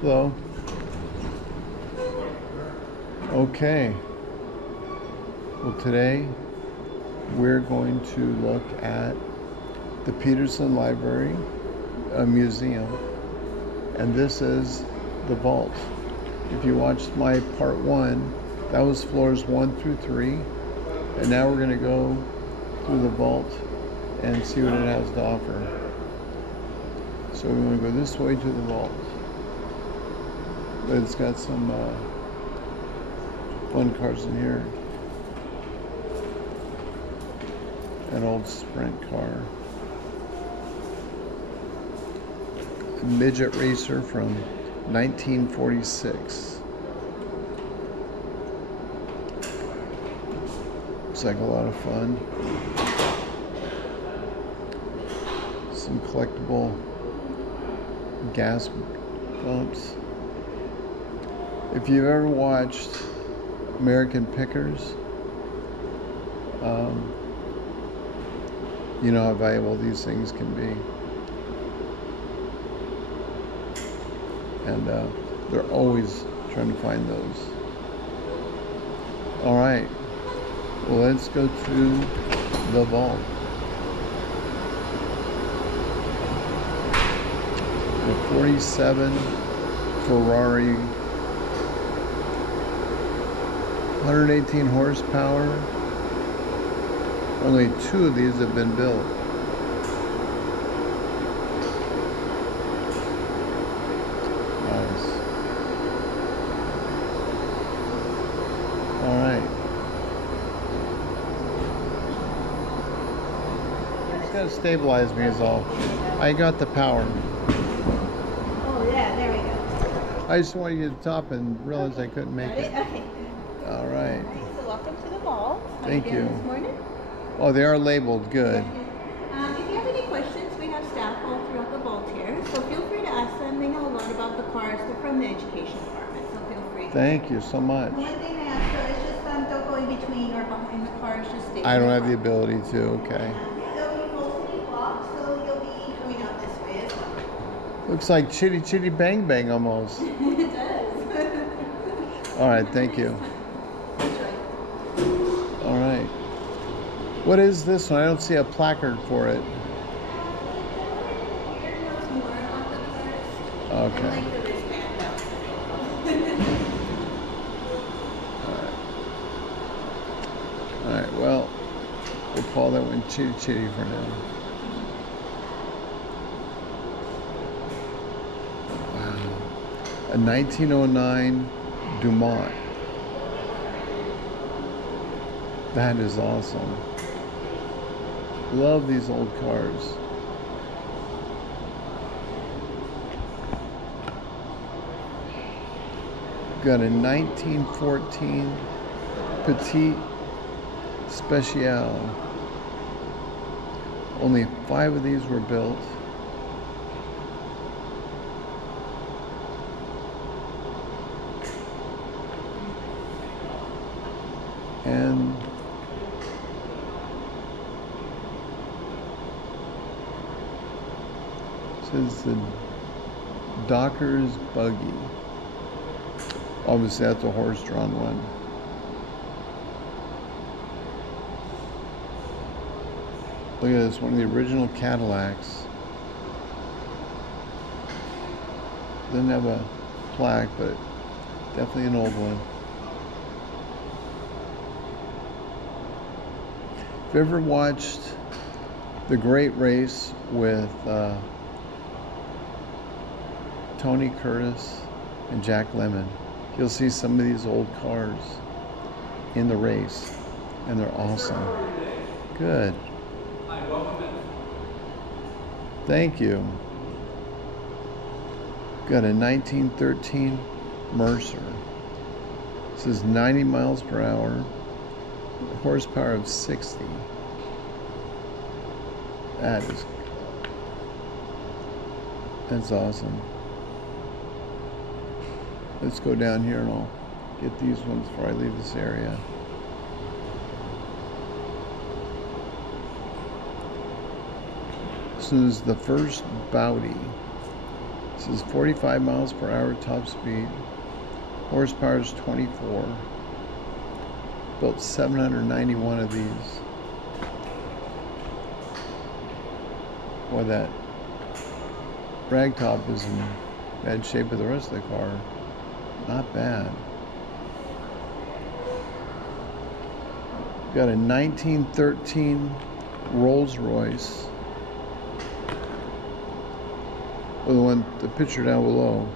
Hello. Okay. Well, today we're going to look at the Peterson Library Museum, and this is the vault. If you watched my part 1, that was floors 1 through 3, and now we're going to go through the vault and see what it has to offer. So we're going to go this way to the vault, but it's got some fun cars in here. An old sprint car. A midget racer from 1946. Looks like a lot of fun. Some collectible gas pumps. If you've ever watched American Pickers, you know how valuable these things can be. And they're always trying to find those. All right, well, let's go to the vault. The 47 Ferrari, 118 horsepower. Only 2 of these have been built. Nice. All right. It's got to stabilize me is all. I got the power. Oh yeah, there we go. I just wanted you to top and realized I couldn't make it. Okay. All right. So welcome to the vault. Thank you. This morning. Oh, they are labeled. Good. If you have any questions, we have staff all throughout the vault here, so feel free to ask them. They know a lot about the cars. They're from the education department, so feel free. Thank you so much. The one thing I ask though is just don't go in between or behind the cars. Just stay. I don't have the ability to. Okay. There'll be mostly blocks, so you'll be coming out this way as well. Looks like Chitty Chitty Bang Bang almost. It does. All right. Thank you. Enjoy. All right. What is this one? I don't see a placard for it. Okay. All right. Well, we'll call that one Chitty Chitty for now. Wow. A 1909 Dumont. That is awesome. Love these old cars. Got a 1914 Petite Speciale. Only 5 of these were built. And is the Docker's Buggy. Obviously that's a horse-drawn one. Look at this, one of the original Cadillacs. Doesn't have a plaque, but definitely an old one. If you ever watched The Great Race with Tony Curtis and Jack Lemmon, you'll see some of these old cars in the race, and they're awesome. Good. Hi, welcome in. Thank you. Got a 1913 Mercer. This is 90 miles per hour, a horsepower of 60. That's awesome. Let's go down here and I'll get these ones before I leave this area. This is the first Blvd. This is 45 miles per hour top speed. Horsepower is 24. Built 791 of these. Boy, that ragtop is in bad shape with the rest of the car. Not bad. Got a 1913 Rolls Royce. Well, the picture down below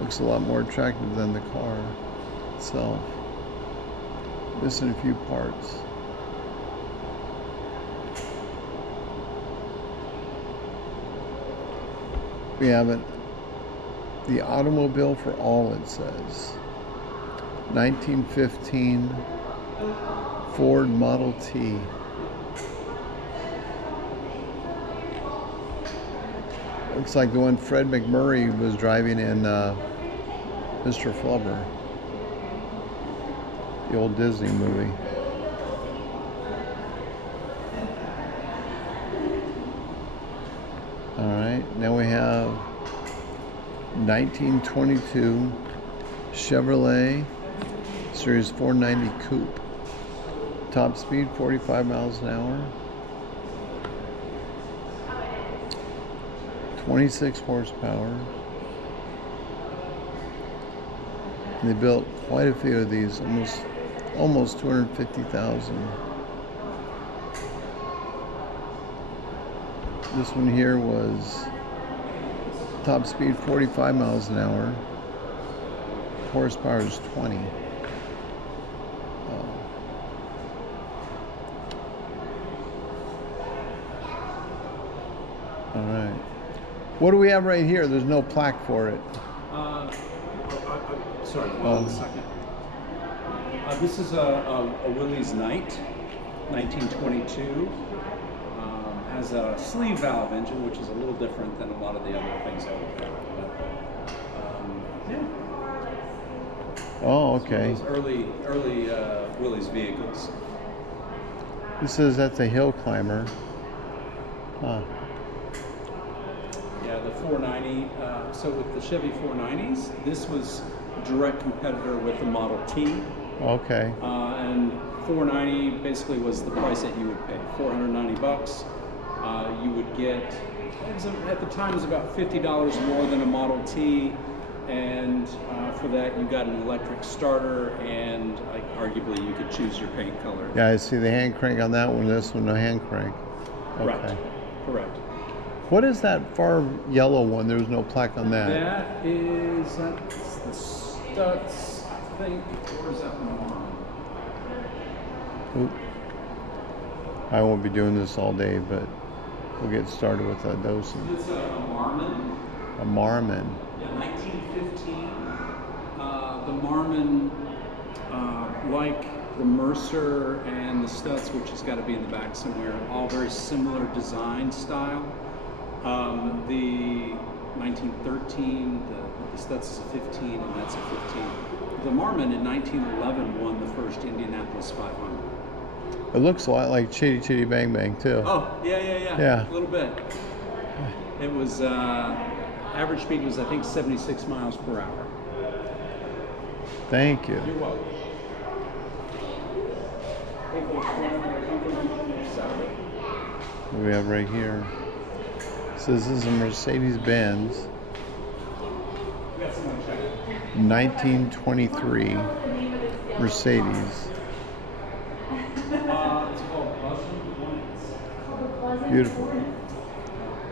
looks a lot more attractive than the car itself. Missing a few parts. We have it. The automobile for all, it says. 1915 Ford Model T. Looks like the one Fred McMurray was driving in Mr. Flubber, the old Disney movie. All right, now we have 1922 Chevrolet Series 490 Coupe. Top speed 45 miles an hour. 26 horsepower. And they built quite a few of these, almost 250,000. This one here was top speed 45 miles an hour. Horsepower is 20. All right. What do we have right here? There's no plaque for it. Sorry, one second. This is a Willys Knight, 1922. Has a sleeve valve engine, which is a little different than a lot of the other things that we've got. But, yeah. Oh, okay. Those early Willys vehicles. This says that's a hill climber. Huh. Yeah, the 490. So with the Chevy 490s, this was a direct competitor with the Model T. Okay. And 490 basically was the price that you would pay. $490. You would get, at the time, it was about $50 more than a Model T, and for that you got an electric starter, and arguably you could choose your paint color. Yeah, I see the hand crank on that one. This one, no hand crank. Okay. Right. Correct. What is that far yellow one? There was no plaque on that. That's the Stutz, I think. Where's that one? Oop. I won't be doing this all day, but we'll get started with a dosing. It's a Marmon. A Marmon. Yeah, 1915. The Marmon, like the Mercer and the Stutz, which has got to be in the back somewhere, all very similar design style. The 1913, the Stutz is a 15, and that's a 15. The Marmon in 1911 won the first Indianapolis 500. It looks a lot like Chitty Chitty Bang Bang too. Oh, yeah. Yeah. A little bit. It was, average speed was, I think, 76 miles per hour. Thank you. You're welcome. What do we have right here? It says this is a Mercedes-Benz 1923 Mercedes. Beautiful.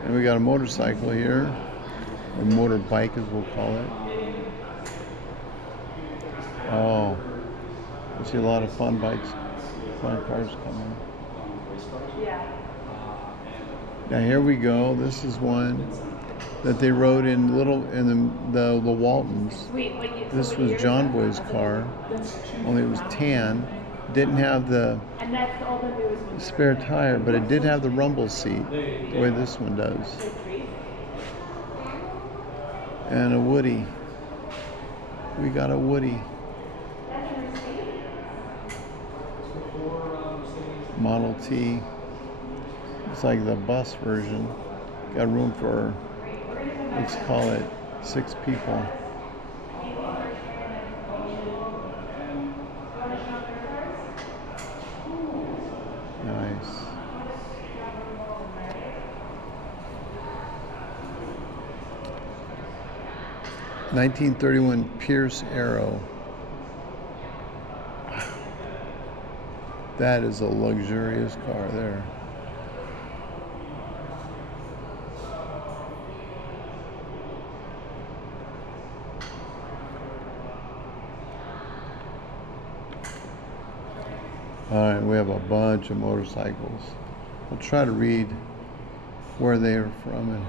And we got a motorcycle here, or motorbike as we'll call it. Oh, I see a lot of fun bikes, fun cars coming. Now here we go. This is one that they rode in the Waltons. This was John Boy's car, only it was tan. Didn't have the spare tire, but it did have the rumble seat, the way this one does. And a Woody. We got a Woody. Model T. It's like the bus version. Got room for, let's call it 6 people. Nice. '31 Pierce Arrow. That is a luxurious car there. All right, we have a bunch of motorcycles. I'll try to read where they are from. And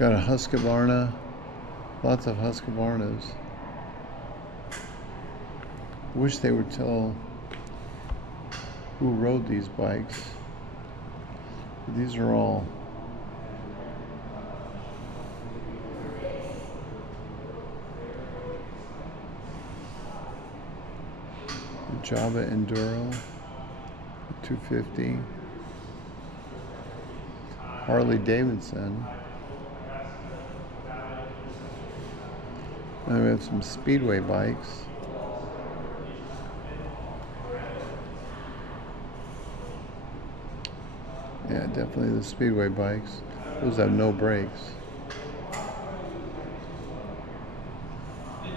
got a Husqvarna, lots of Husqvarnas. Wish they would tell who rode these bikes. But these are all Java Enduro 250, Harley Davidson, and we have some speedway bikes. Yeah, definitely the speedway bikes. Those have no brakes.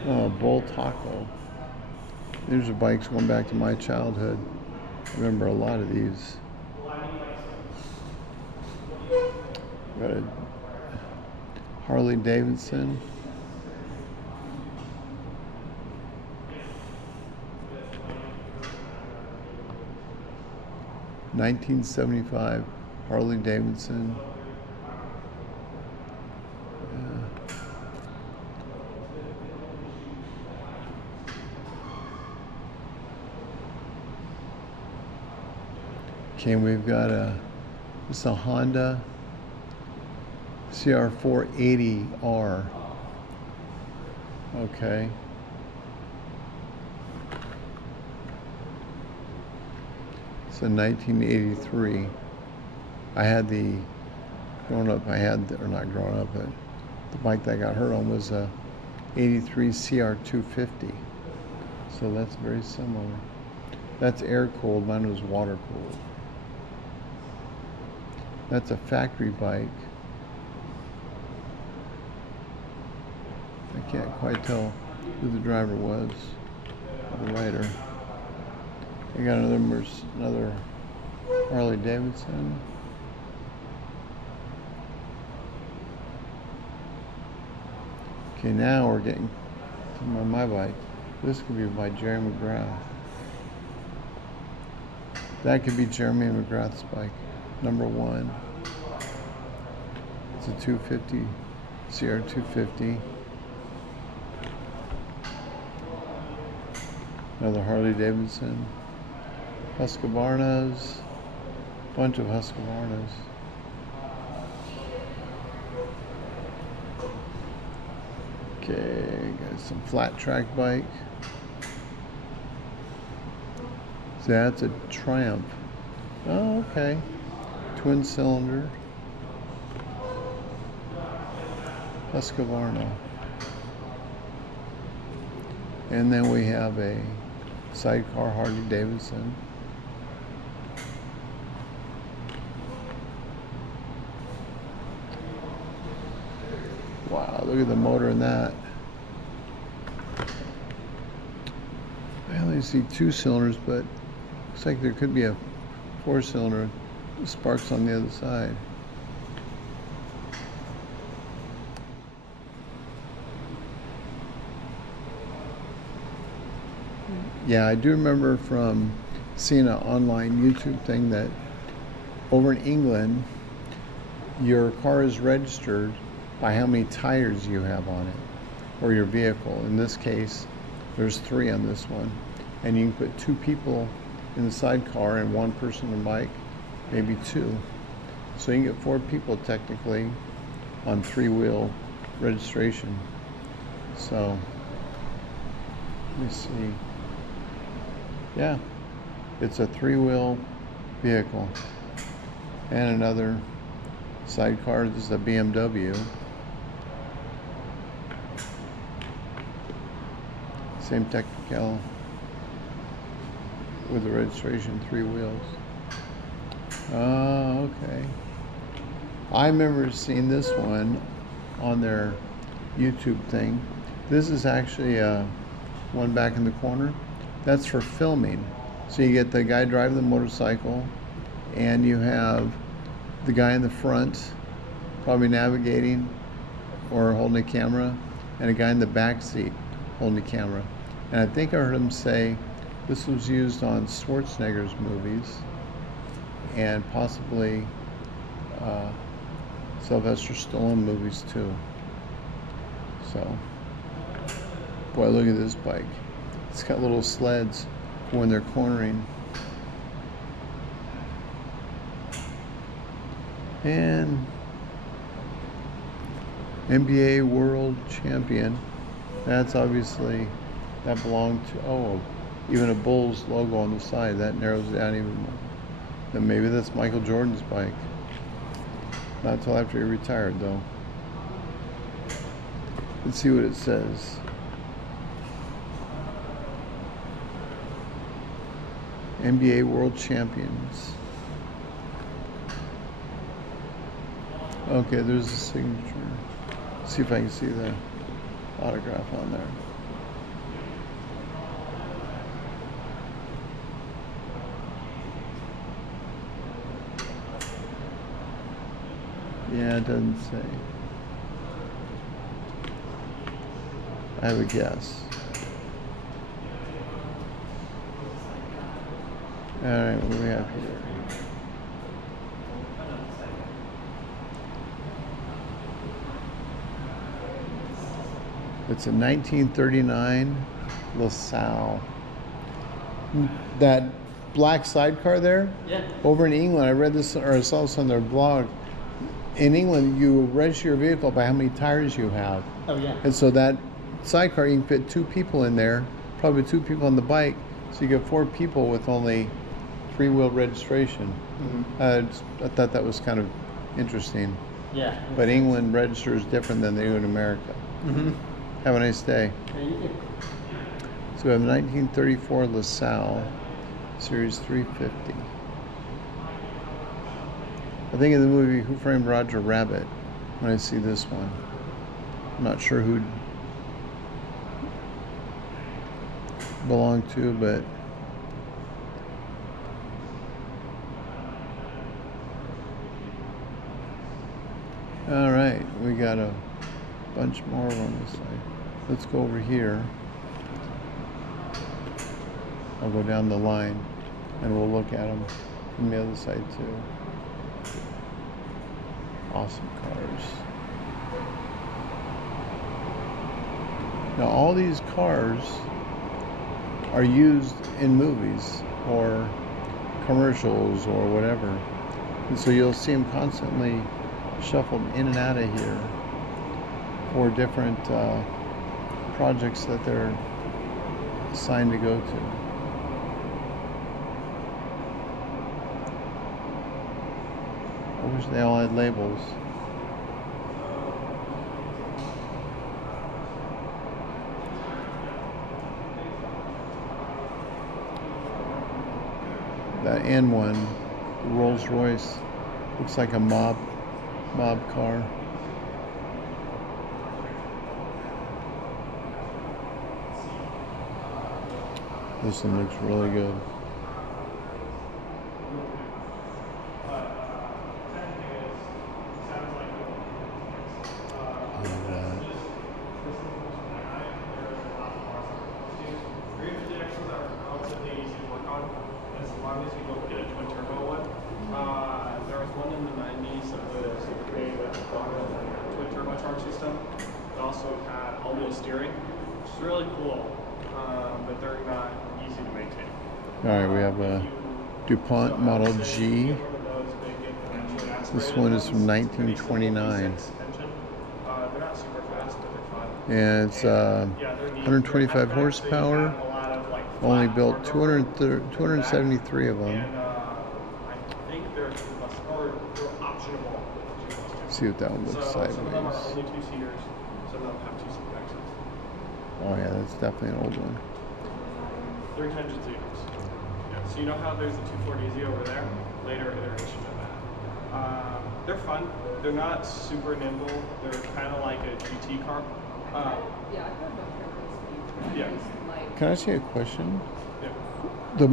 Oh, Bull Taco. These are bikes going back to my childhood. I remember a lot of these. Got a Harley Davidson. '75 Harley Davidson. Okay, we've got this is a Honda CR480R. Okay. It's a 1983. I had growing up, or not growing up, but the bike that I got hurt on was a 83 CR250. So that's very similar. That's air-cooled, mine was water-cooled. That's a factory bike. I can't quite tell who the driver was, or the rider. I got another Harley Davidson. Okay, now we're getting to my bike. This could be by Jerry McGrath. That could be Jeremy McGrath's bike. Number 1. It's a 250, CR250. Another Harley Davidson. Husqvarnas. Bunch of Husqvarnas. Okay, got some flat track bike. So that's a Triumph. Oh, okay. Twin cylinder. Husqvarna. And then we have a sidecar Harley Davidson. Wow, look at the motor in that. I only see 2 cylinders, but looks like there could be a 4-cylinder. Sparks on the other side. Yeah, I do remember from seeing an online YouTube thing that over in England, your car is registered by how many tires you have on it, or your vehicle. In this case, there's 3 on this one, and you can put 2 people in the sidecar and 1 person on the bike, maybe 2. So you can get 4 people technically on 3-wheel registration. So let me see. Yeah, it's a 3-wheel vehicle. And another sidecar. This is a BMW. Same technical with the registration, 3 wheels. Oh, okay. I remember seeing this one on their YouTube thing. This is actually one back in the corner. That's for filming. So you get the guy driving the motorcycle, and you have the guy in the front, probably navigating or holding a camera, and a guy in the back seat holding a camera. And I think I heard him say this was used on Schwarzenegger's movies and possibly Sylvester Stallone movies too. So, boy, look at this bike. It's got little sleds when they're cornering. And NBA World Champion. That's obviously, that belonged to, oh, even a Bulls logo on the side. That narrows it down even more. Then maybe that's Michael Jordan's bike. Not until after he retired, though. Let's see what it says. NBA World Champions. Okay, there's a signature. Let's see if I can see the autograph on there. Yeah, it doesn't say. I have a guess. All right, what do we have here? It's a 1939 LaSalle. That black sidecar there? Yeah. Over in England, I read this, or I saw this on their blog. In England, you register your vehicle by how many tires you have. Oh, yeah. And so that sidecar, you can fit 2 people in there, probably 2 people on the bike. So you get 4 people with only 3-wheel registration. Mm-hmm. I thought that was kind of interesting. Yeah. But England registers different than they do in America. Mm-hmm. Have a nice day. Yeah, you do. So we have 1934 LaSalle, Series 350. I think of the movie Who Framed Roger Rabbit when I see this one. I'm not sure who belonged to, but all right, we got a bunch more on this side. Let's go over here. I'll go down the line and we'll look at them from the other side too. Awesome cars. Now all these cars are used in movies or commercials or whatever. And so you'll see them constantly shuffled in and out of here for different projects that they're assigned to go to. I wish they all had labels. That N one, the Rolls Royce, looks like a mob car. This one looks really good. Look at that. As long as you don't get a twin turbo one. There was one in the 90s that was made with a twin turbocharged system. It also had all-wheel steering, which is really cool, but they're not easy to maintain. All right, we have a DuPont Model G. This one is from 1929. They're not super fast, but they're fun. And it's 125 horsepower. Only built 273 of them. And I think they're optional. See what that one looks So some of them are sideways. only 2-seaters, some of them have 2-seat exits. Oh yeah, that's definitely an old one. 300 liters. Yeah, so you know how there's a 240Z over there? Later iteration of that. They're fun. They're not super nimble. They're kind of like a GT car. Yeah, I've heard about turbo speed. Yeah. Like, Can I ask you a question? Yeah. The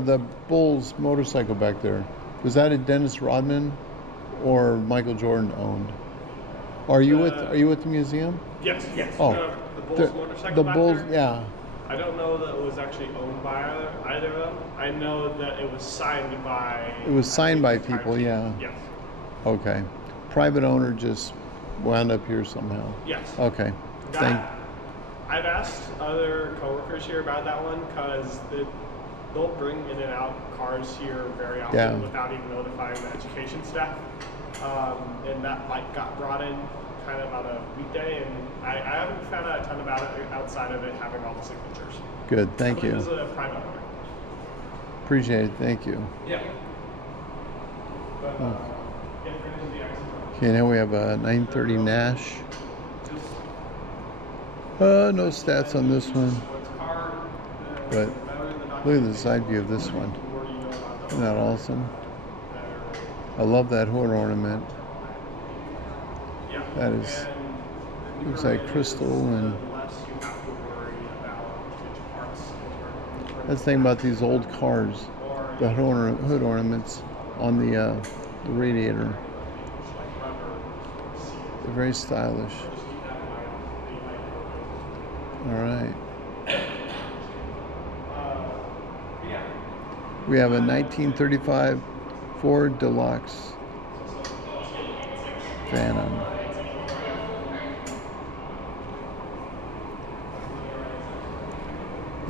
the Bulls motorcycle back there, was that a Dennis Rodman or Michael Jordan owned? Are you with the museum? Yes. Yes. Oh, The Bulls motorcycle the back Bulls, there? yeah. I don't know that it was actually owned by either of them. I know that it was signed by. It was signed by the entire people, team. yeah. Yes. Okay. Private owner just wound up here somehow. Yes. Okay. I've asked other coworkers here about that one because they'll bring in and out cars here very often Yeah. without even notifying the education staff. And that bike got brought in kind of on a weekday, and I haven't found out a ton about it outside of it having all the signatures. Good. Thank It you. was a private owner. Appreciate it. Thank you. Yeah. But yeah, we're gonna do the exit. Okay, now we have a 930 Nash. No stats on this one, but look at the side view of this one. Isn't that awesome? I love that horn ornament. That is, looks like crystal, and that's the thing about these old cars, the hood ornaments on the radiator. They're very stylish. All right. We have a 1935 Ford Deluxe Phantom.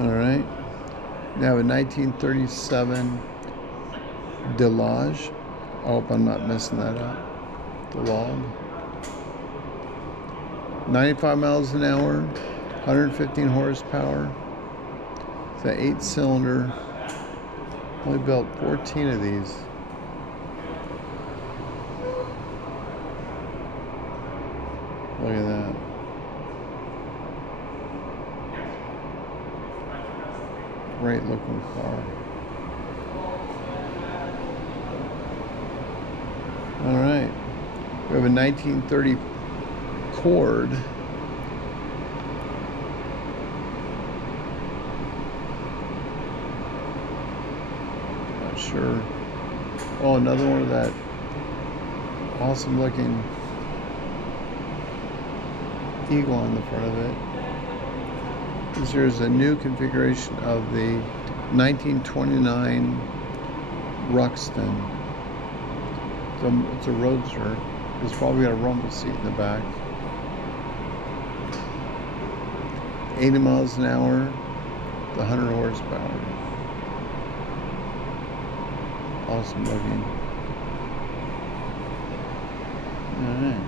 All right. Now a 1937 Delage. I hope I'm not messing that up. Delage. 95 miles an hour, 115 horsepower. It's an 8-cylinder. Only built 14 of these. Look at that. Great looking car. All right. We have a 1930 Cord. Not sure. Oh, another one of that awesome looking eagle on the front of it. This here is a new configuration of the 1929 Ruxton. It's a roadster. It's probably got a rumble seat in the back. 80 miles an hour, the 100 horsepower. Awesome looking. Alright.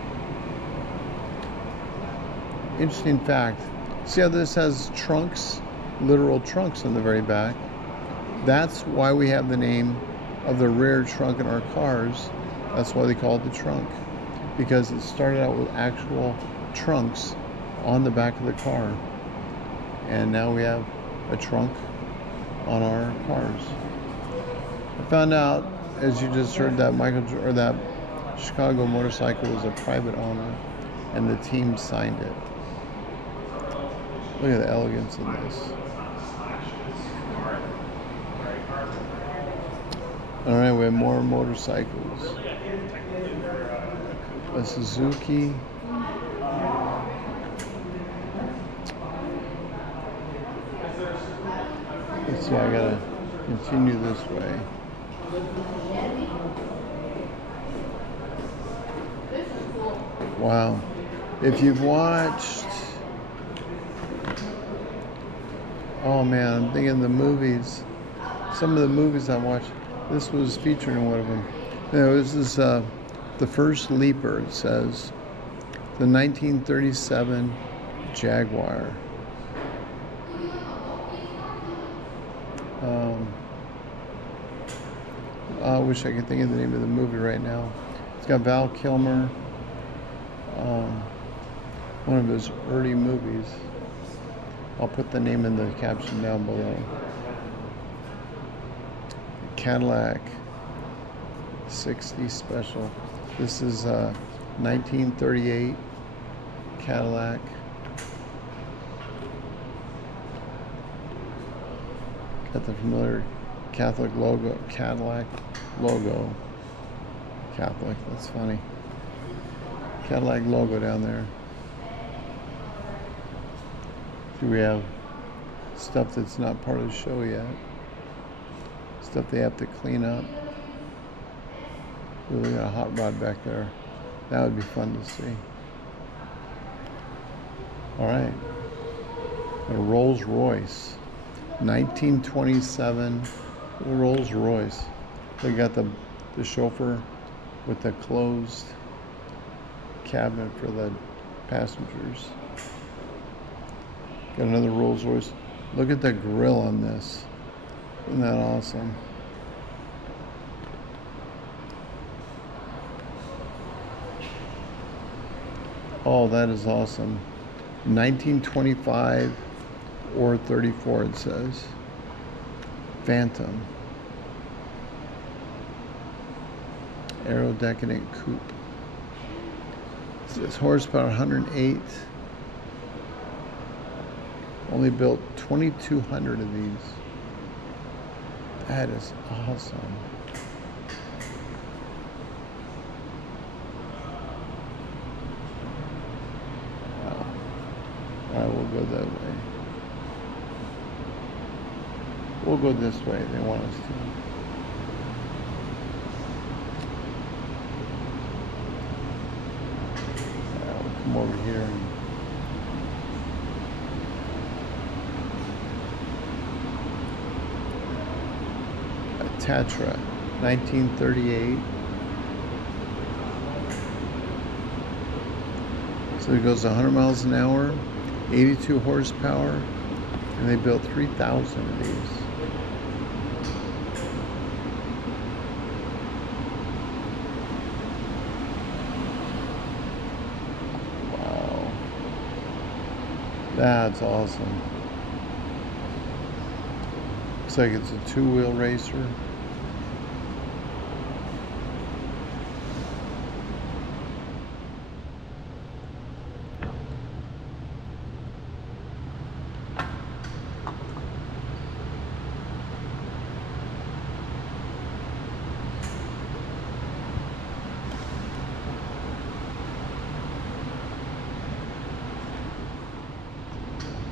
Interesting fact. See how this has trunks, literal trunks in the very back? That's why we have the name of the rear trunk in our cars. That's why they call it the trunk. Because it started out with actual trunks on the back of the car. And now we have a trunk on our cars. I found out, as you just heard, that that Chicago motorcycle was a private owner, and the team signed it. Look at the elegance in this. All right, we have more motorcycles. A Suzuki. Let's see, I gotta continue this way. Wow. If you've watched, oh man, I'm thinking the movies, some of the movies I watched, this was featured in one of them. This is the first Leaper, it says. The 1937 Jaguar. I wish I could think of the name of the movie right now. It's got Val Kilmer. One of his early movies. I'll put the name in the caption down below. Cadillac 60 Special. This is 1938 Cadillac. Got the familiar Catholic logo, Cadillac logo. Catholic, that's funny. Cadillac logo down there. Do we have stuff that's not part of the show yet? Stuff they have to clean up. Ooh, they got a hot rod back there. That would be fun to see. All right. A Rolls Royce. 1927 Rolls Royce. They got the chauffeur with the closed cabinet for the passengers. Got another Rolls Royce. Look at the grill on this. Isn't that awesome? Oh, that is awesome. 1925 or 34 it says. Phantom. Aerodecadent coupe. It says horsepower 108. Only built 2,200 of these. That is awesome. Wow. All right, we'll go that way. We'll go this way. They want us to. We'll come over here and Tatra, 1938. So it goes 100 miles an hour, 82 horsepower, and they built 3,000 of these. Wow. That's awesome. Looks like it's a two-wheel racer.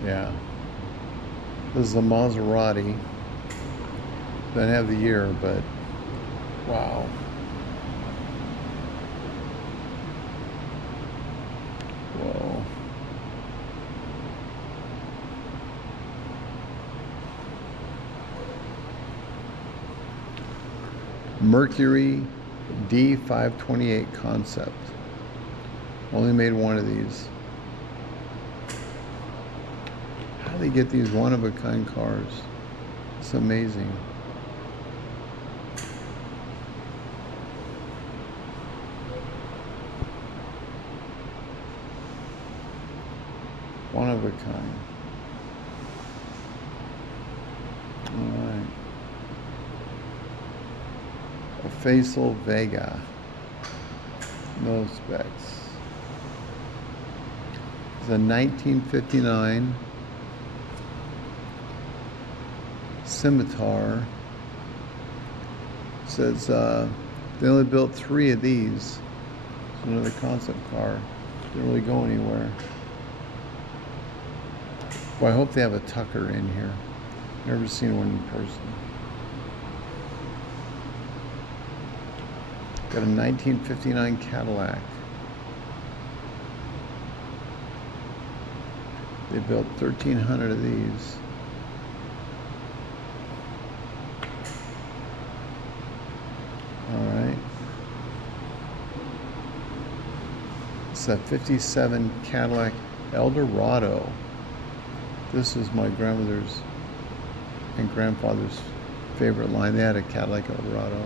Yeah. This is a Maserati. Doesn't have the year, but wow. Whoa. Mercury D528 concept. Only made one of these. How do they get these one-of-a-kind cars? It's amazing. One of a kind. All right. A Faisal Vega. No specs. It's a 1959 Scimitar. It says they only built 3 of these. It's another concept car. Didn't really go anywhere. Well, I hope they have a Tucker in here. Never seen one in person. Got a 1959 Cadillac. They built 1,300 of these. All right. It's a 57 Cadillac Eldorado. This is my grandmother's and grandfather's favorite line. They had a Cadillac Eldorado.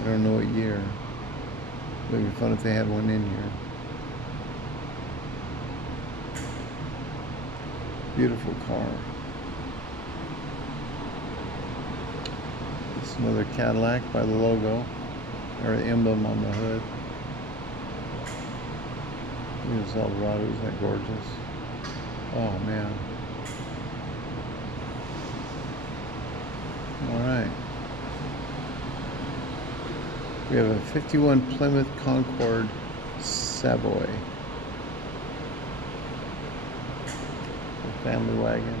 I don't know what year. It would be fun if they had one in here. Beautiful car. It's another Cadillac by the logo, or the emblem on the hood. Look at this Eldorado, isn't that gorgeous? Oh man. Alright. We have a 51 Plymouth Concord Savoy. A family wagon.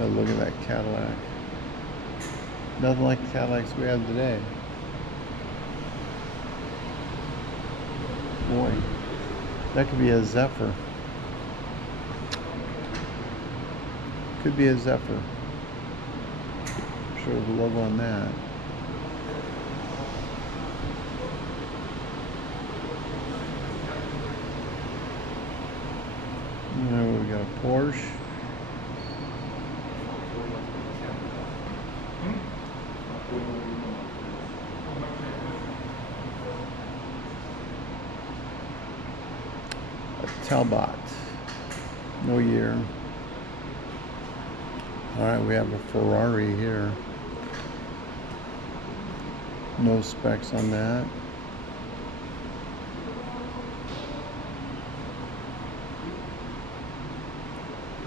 Oh, look at that Cadillac. Nothing like the Cadillacs we have today. Boy, that could be a Zephyr. Could be a Zephyr. Show the logo on that. And then we got a Porsche. A Talbot. No year. Alright, we have a Ferrari here. No specs on that.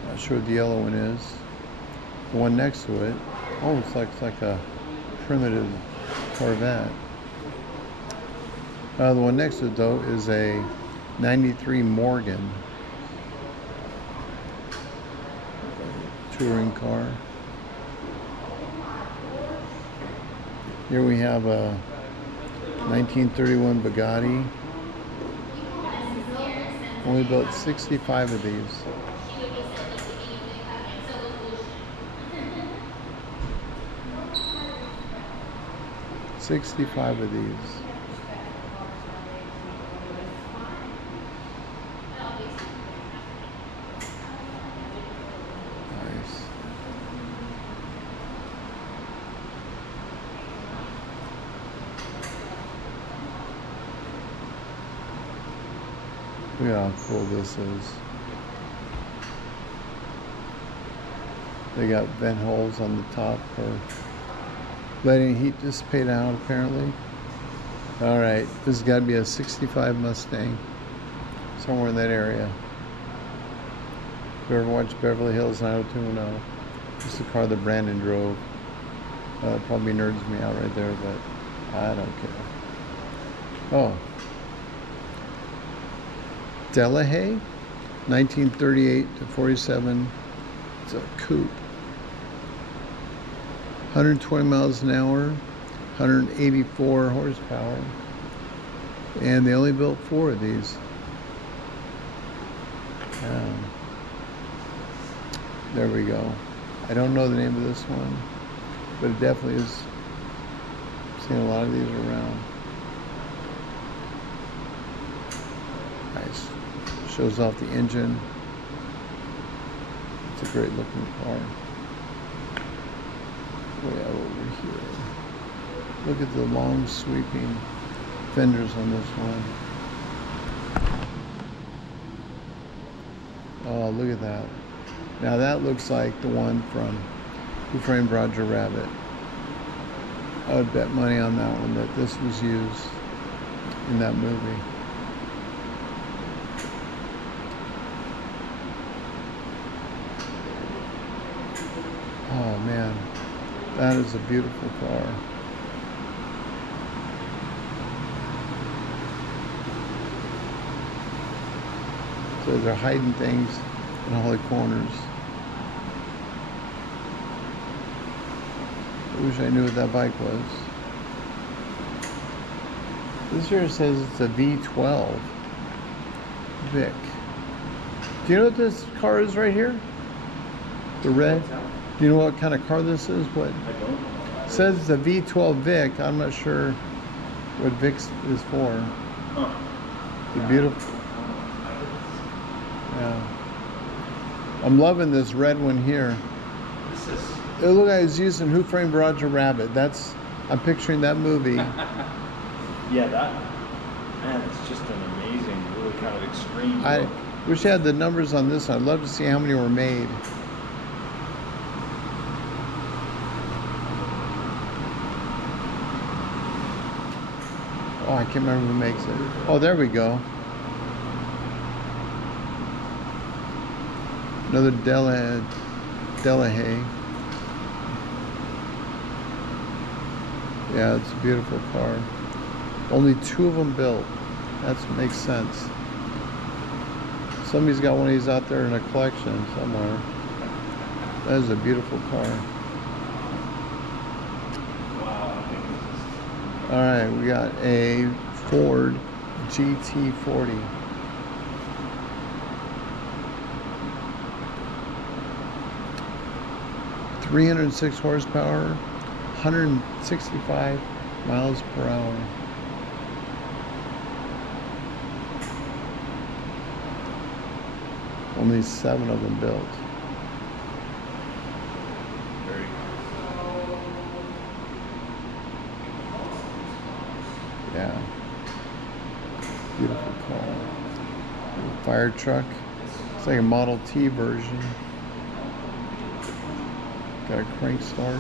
Not sure what the yellow one is. The one next to it, oh, it's like a primitive Corvette. The one next to it though is a 93 Morgan touring car. Here we have a 1931 Bugatti. Only built 65 of these. $65 of these. Nice. Look at how cool this is. They got vent holes on the top for letting heat dissipate out, apparently. Alright, this has got to be a 65 Mustang. Somewhere in that area. If you ever watched Beverly Hills 90210, this is the car that Brandon drove. Probably nerds me out right there, but I don't care. Oh. Delahaye, 1938 to 47. It's a coupe. 120 miles an hour, 184 horsepower. And they only built 4 of these. There we go. I don't know the name of this one, but it definitely is. I've seen a lot of these around. Nice. Shows off the engine. It's a great looking car. Way out over here. Look at the long sweeping fenders on this one. Oh, look at that. Now that looks like the one from Who Framed Roger Rabbit. I would bet money on that one that this was used in that movie. Oh man, that is a beautiful car. So they're hiding things in all the corners. I wish I knew what that bike was. This here says it's a V12 Vic. Do you know what this car is right here? The red? Do you know what kind of car this is? What? I don't. It says it's a V12 Vic. I'm not sure what Vic is for. Huh. The beautiful. Yeah. I'm loving this red one here. This is. It looked like I was using Who Framed Roger Rabbit. I'm picturing that movie. Yeah, that. Man, it's just an amazing, really kind of extreme look. Wish I had the numbers on this one. I'd love to see how many were made. Oh, I can't remember who makes it. Oh, there we go. Another Delahaye. Yeah, it's a beautiful car. Only 2 of them built. That makes sense. Somebody's got one of these out there in a collection somewhere. That is a beautiful car. All right, we got a Ford GT40. .306 horsepower, 165 miles per hour. Only 7 of them built. Yeah. Beautiful car. Fire truck. It's like a Model T version. Got a crank start.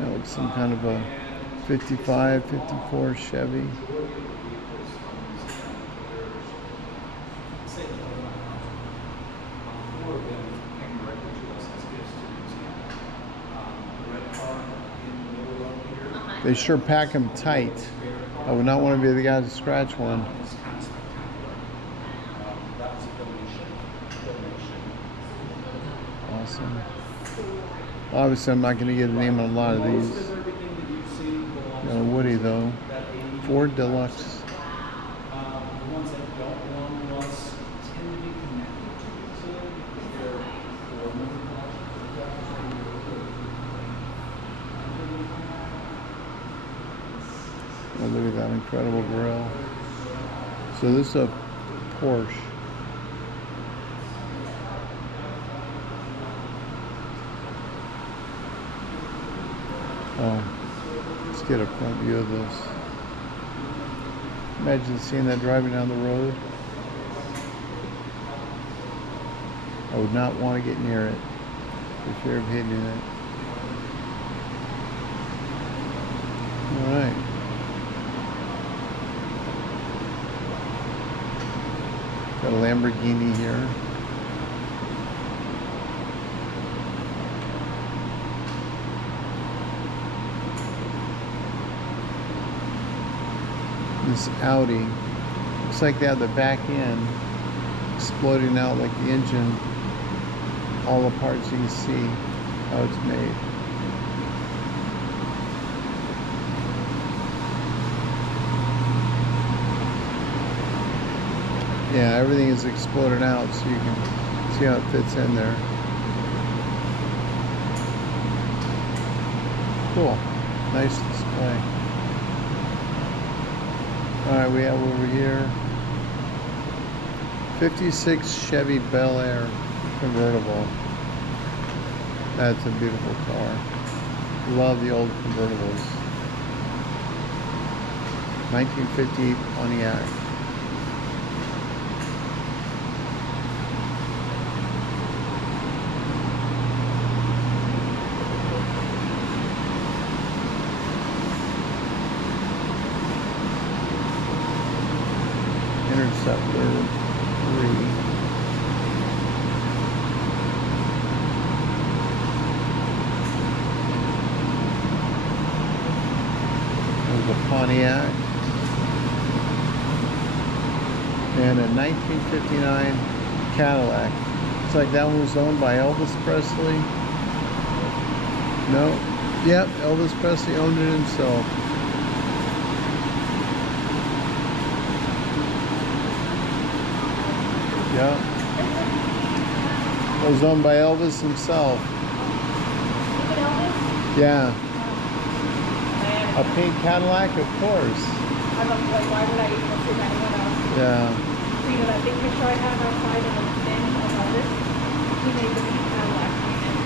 That looks some kind of a 55, 54 Chevy. They sure pack them tight. I would not want to be the guy to scratch one. Awesome. Obviously, I'm not going to get a name on a lot of these. Got a Woody though. Ford Deluxe. Oh, look at that incredible grill. So this is a Porsche. Oh, let's get a front view of this. Imagine seeing that driving down the road. I would not want to get near it for fear of hitting it. All right. Got a Lamborghini here. This Audi, looks like they have the back end exploding out like the engine, all the parts. You can see how it's made. Yeah, everything is exploded out, so you can see how it fits in there. Cool, nice display. Alright, we have over here 56 Chevy Bel Air convertible. That's a beautiful car. Love the old convertibles. 1958 Pontiac. Interceptor 3. There's a Pontiac. And a 1959 Cadillac. It's like that one was owned by Elvis Presley. No. Yep, Elvis Presley owned it himself. Yeah. It was owned by Elvis himself. Yeah. A pink Cadillac, of course. I love, like, why would I even assume anyone else? Yeah. So, you know, that big picture I have outside of the bin of artist, he made the pink Cadillac painted.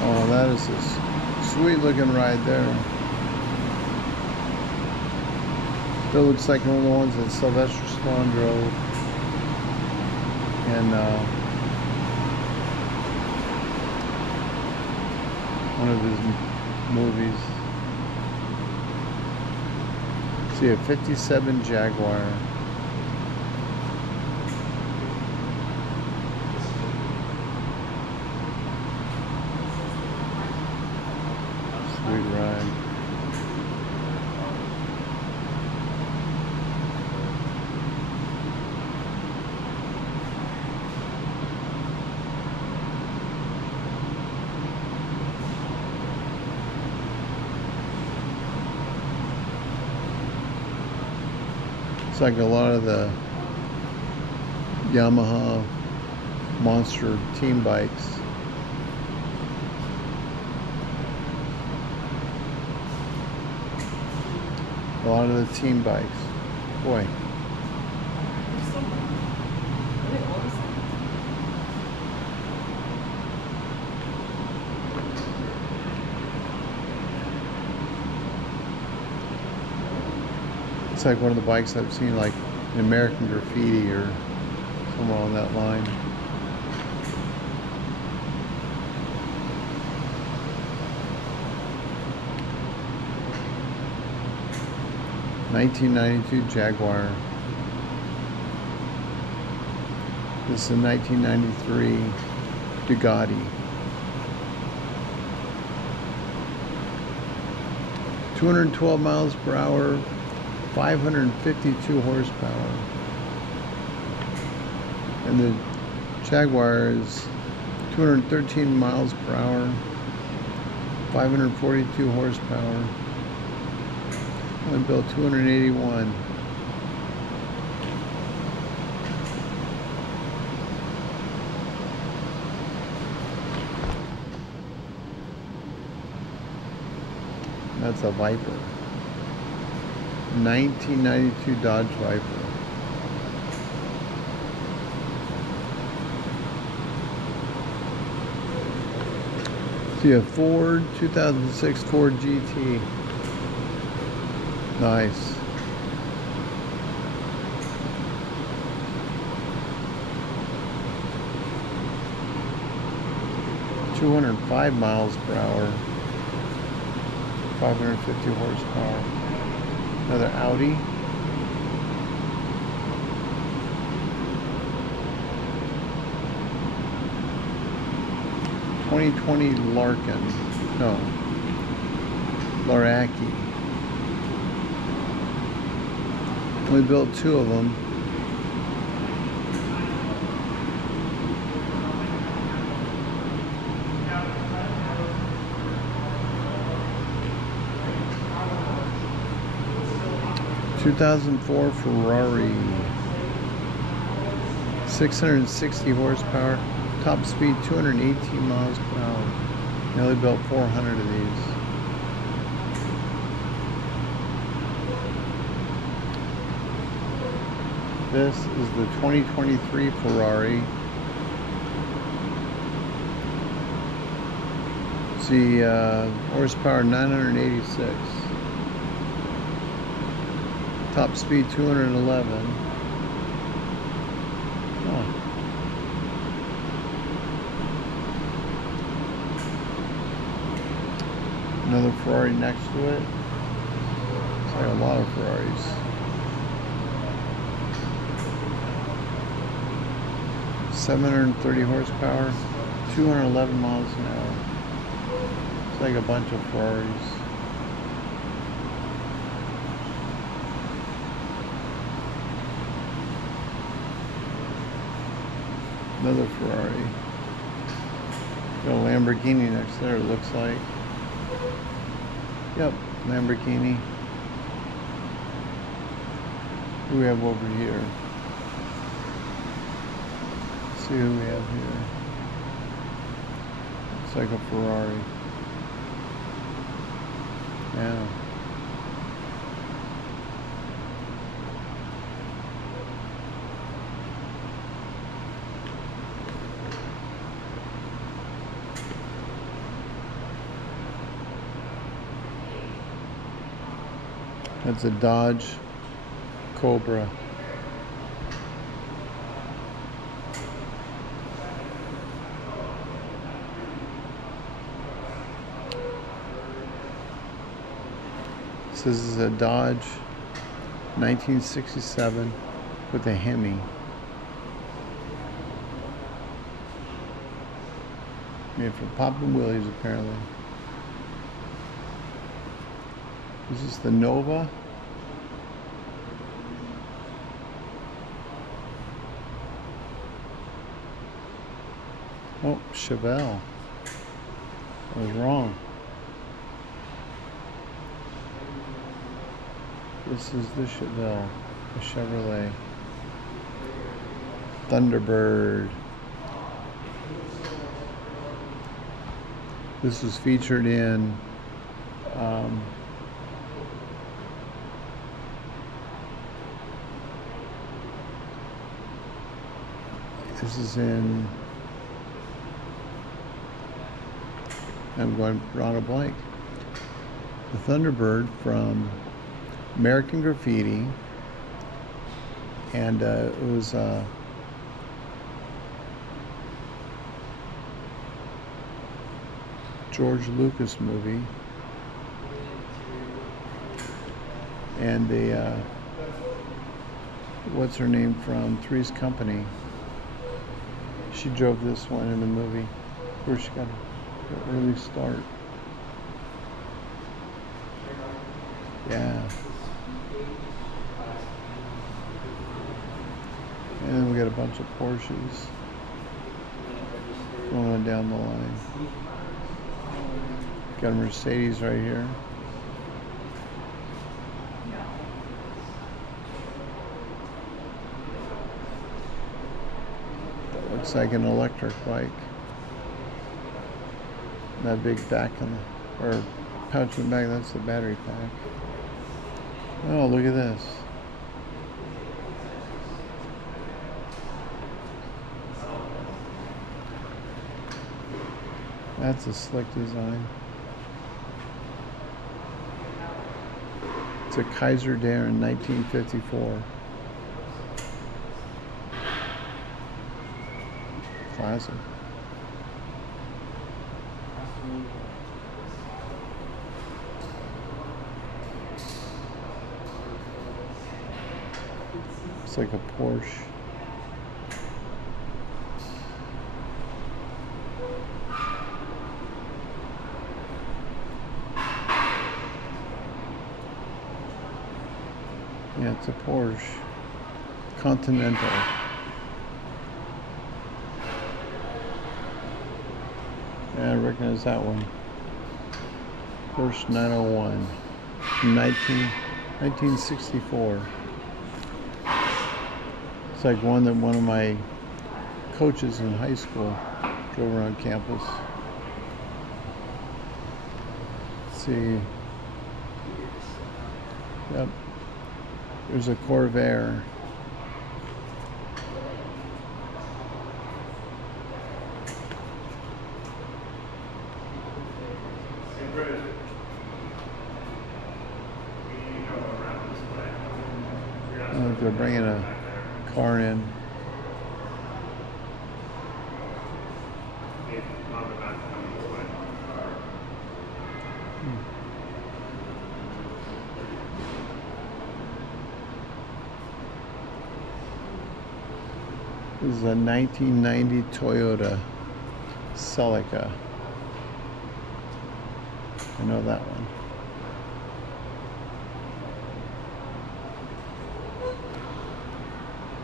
Oh, that is a sweet looking ride there. That looks like one of the ones that Sylvester Stallone drove. And one of his movies. See, a 57 Jaguar. Sweet ride. It's like a lot of the Yamaha monster team bikes. A lot of the team bikes. Boy. It's like one of the bikes I've seen like in American Graffiti or somewhere on that line. (1992) Jaguar. This is a 1993 Bugatti. 212 miles per hour, 552 horsepower. And the Jaguar is 213 miles per hour, 542 horsepower. Only built 281. That's a Viper. 1992 Dodge Viper. See a Ford 2006 Ford GT. Nice. (205 miles per hour), 550 horsepower. Another Audi. (2020 Larkin). No. Laraki. We built two of them. (2004 Ferrari). 660 horsepower. Top speed 218 miles per hour. Nearly built 400 of these. This is the 2023 Ferrari. See, horsepower 986. Top speed 211. Oh. Another Ferrari next to it. It's like a lot of Ferraris. (730 horsepower, 211 miles an hour. It's like a bunch of Ferraris. Another Ferrari. Got a Lamborghini next there, it looks like. Yep, Lamborghini. Who we have over here? Let's see who we have here. It's like a Ferrari. Yeah. That's a Dodge Cobra. This is a Dodge 1967 with a Hemi. Made for popping wheelies, apparently. This is the Nova. Oh, Chevelle. I was wrong. This is the Chevelle, the Chevrolet. Thunderbird. This was featured in this is in, I'm going on a blank. The Thunderbird from American Graffiti, and it was George Lucas movie, and the what's her name from Three's Company, she drove this one in the movie where she got her early start. Yeah. And then we got a bunch of Porsches going down the line. Got a Mercedes right here. That looks like an electric bike. That big back in the, or pouch in the back, that's the battery pack. Oh, look at this. That's a slick design. It's a Kaiser Darren 1954. Classic. It's like a Porsche. Yeah, it's a Porsche Continental. Yeah, I recognize that one. Porsche 901, 1964. It's like one that one of my coaches in high school drove around campus. Let's see. Yep. There's a Corvair. Oh, they're bringing a car in. This is a 1990 Toyota Celica. I know that one.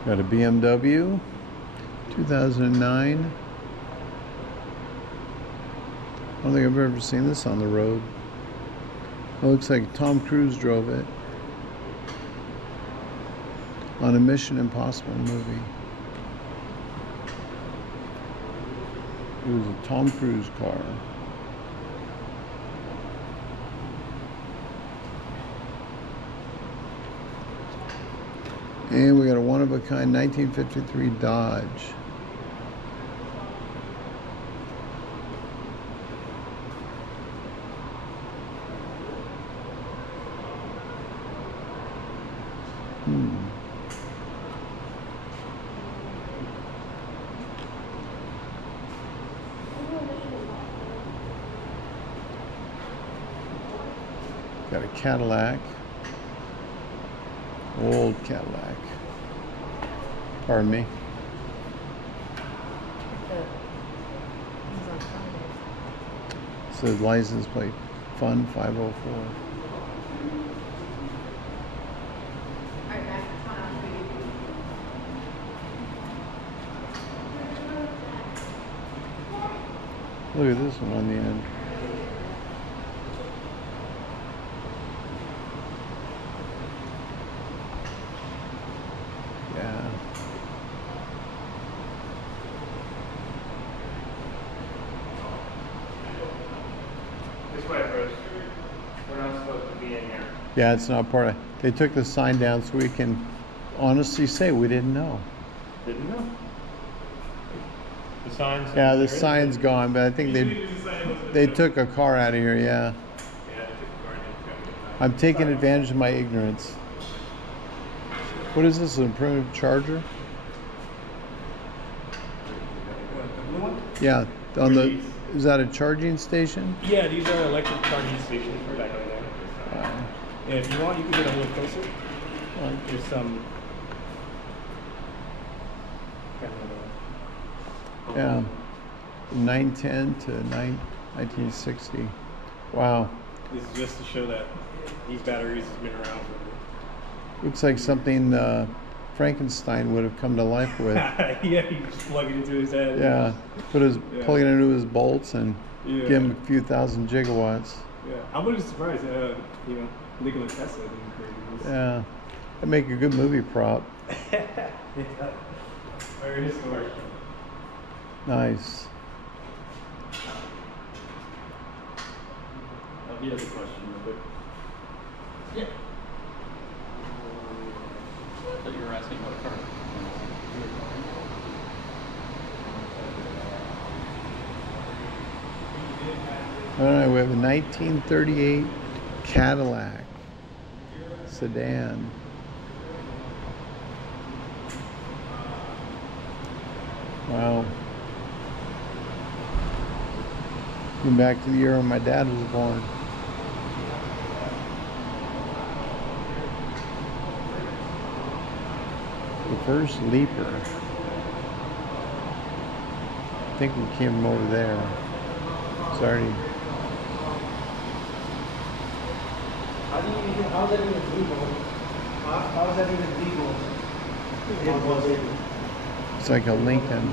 Got a BMW, 2009. I don't think I've ever seen this on the road. It looks like Tom Cruise drove it. on a Mission Impossible movie. It was a Tom Cruise car. And we got a one-of-a-kind 1953 Dodge. Got a Cadillac. Old Cadillac. Pardon me. Says license plate Fun 504. Look at this one on the end. Yeah. This way, Bruce. We're not supposed to be in here. Yeah, it's not part of. They took the sign down so we can honestly say we didn't know. Didn't know. The signs. Yeah, the sign's gone, but I think they took a car out of here. Yeah. Yeah, they took the car and I'm taking advantage of my ignorance. What is this? An improved charger? blue one? Yeah. On the. Is that a charging station? Yeah, these are electric charging stations for back over there. Wow. Yeah, if you want, you can get a little closer. There's some. Yeah. 910 to 1960. Wow. This is just to show that these batteries have been around for. Looks like something Frankenstein would have come to life with. Yeah, you just plug it into his head. Yeah. Plug it into his bolts and Yeah. give him a few thousand gigawatts. Yeah, I was surprised. Nikola Tesla didn't create this. Yeah. That'd make a good movie prop. Yeah. Very historic. Nice. He has a question real quick. Yeah. I thought you were asking about a car. All right, we have a 1938 Cadillac sedan. Wow. Going back to the year when my dad was born. The first Leaper. I think we came from over there. Sorry. How's that even legal? How's that even legal? It was. It's like a Lincoln.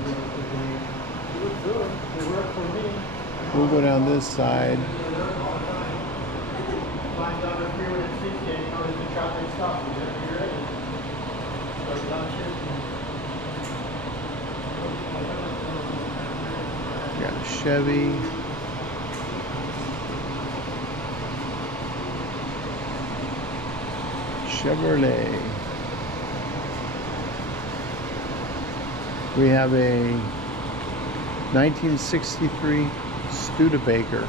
It worked for me. We'll go down this side. Flying down the freeway at 60 and notice the traffic stops. You're ready. So down 50. Got a Chevy. Chevrolet. We have a 1963 Studebaker.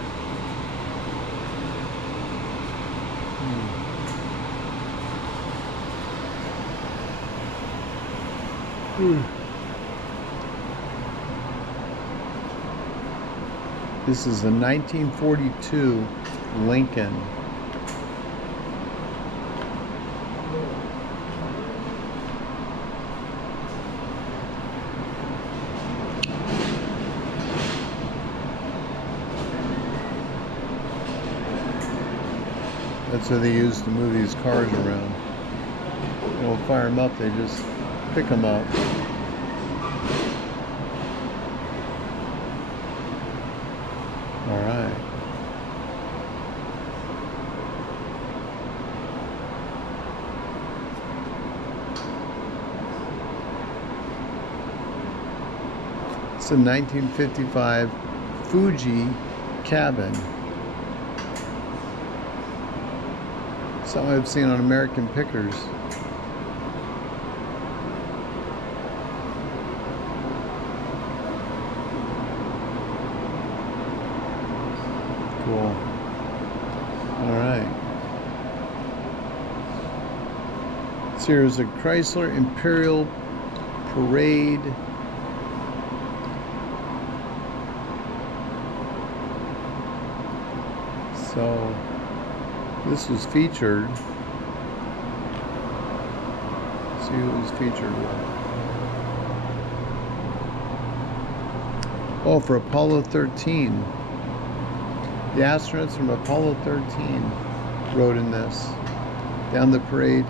This is a 1942 Lincoln. That's what they use to move these cars around. They don't fire them up, they just pick them up. All right. It's a 1955 Fuji cabin. Something I've seen on American Pickers. Cool. All right. So here's a Chrysler Imperial Parade. So this was featured. See who was featured with. Oh, for Apollo 13. The astronauts from Apollo 13 rode in this. Down the parade.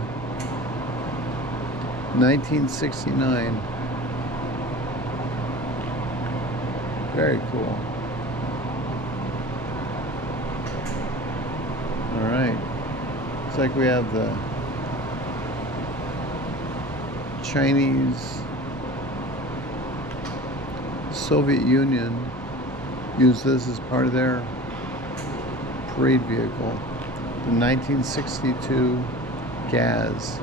1969. Very cool. All right. Looks like we have the Chinese Soviet Union used this as part of their parade vehicle. The 1962 Gaz.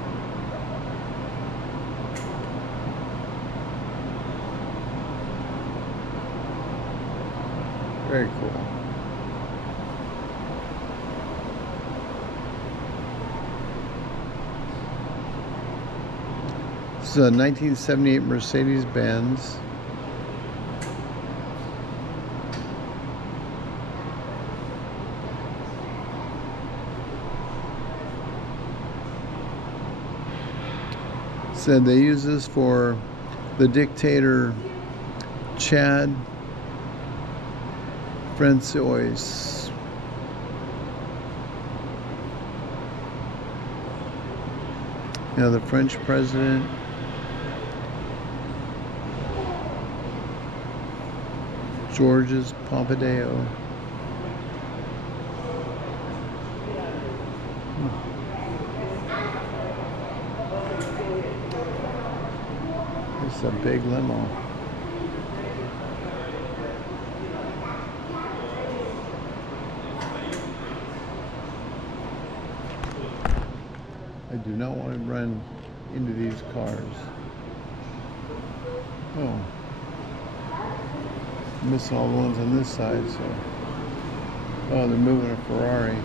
Very cool. This is a 1978 Mercedes-Benz. Said they use this for the dictator Chad Francois. You know, the French president. Georges Pompidou. It's a big limo. I do not want to run into these cars. Oh. I'm missing all the ones on this side, so. Oh, they're moving a Ferrari.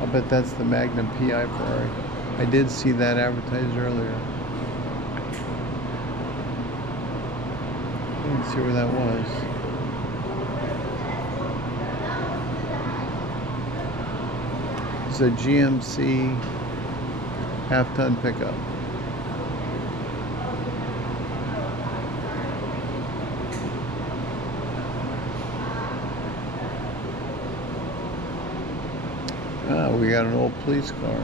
I'll bet that's the Magnum PI Ferrari. I did see that advertised earlier. Let's see where that was. It's a GMC half-ton pickup. Ah, we got an old police car.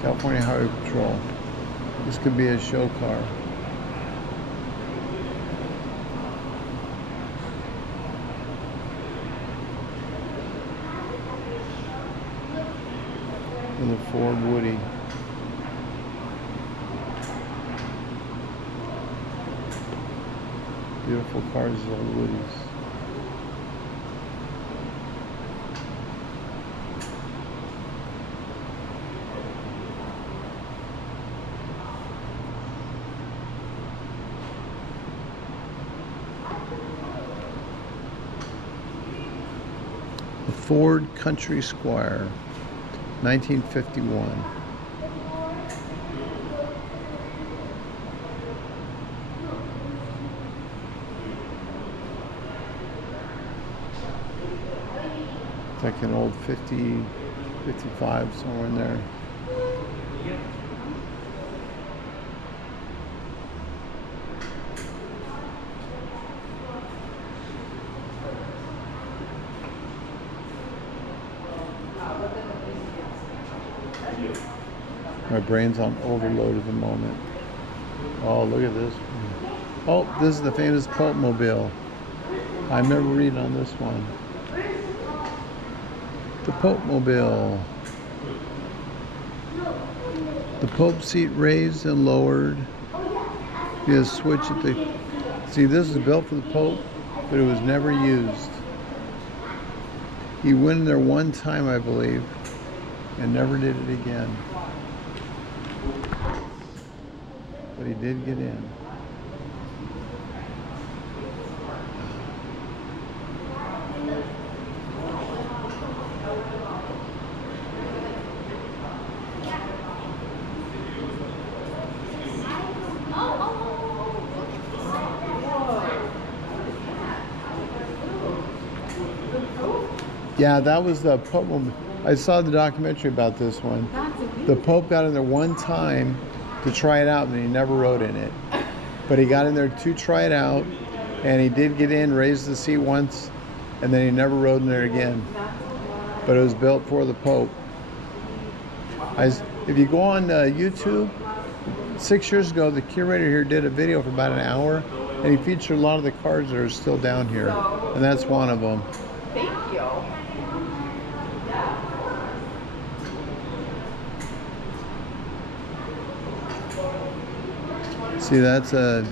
California Highway Patrol. This could be a show car. And the Ford Woody. Beautiful cars, old Woodies. The Ford Country Squire, 1951. It's like an old 50, 55, somewhere in there. My brain's on overload at the moment. Oh, look at this. Oh, this is the famous Pope Mobile. I remember reading on this one. The Pope Mobile. The Pope seat raised and lowered You just switch it to. See, this is built for the Pope, but it was never used. He went in there one time, I believe, and never did it again. But he did get in. Yeah, that was the Pope. I saw the documentary about this one. The Pope got in there one time to try it out, and he never rode in it. But he got in there to try it out, and he did get in, raised the seat once, and then he never rode in there again. But it was built for the Pope. If you go on YouTube, 6 years ago, the curator here did a video for about an hour, and he featured a lot of the cars that are still down here, and that's one of them. Thank you. See, that's a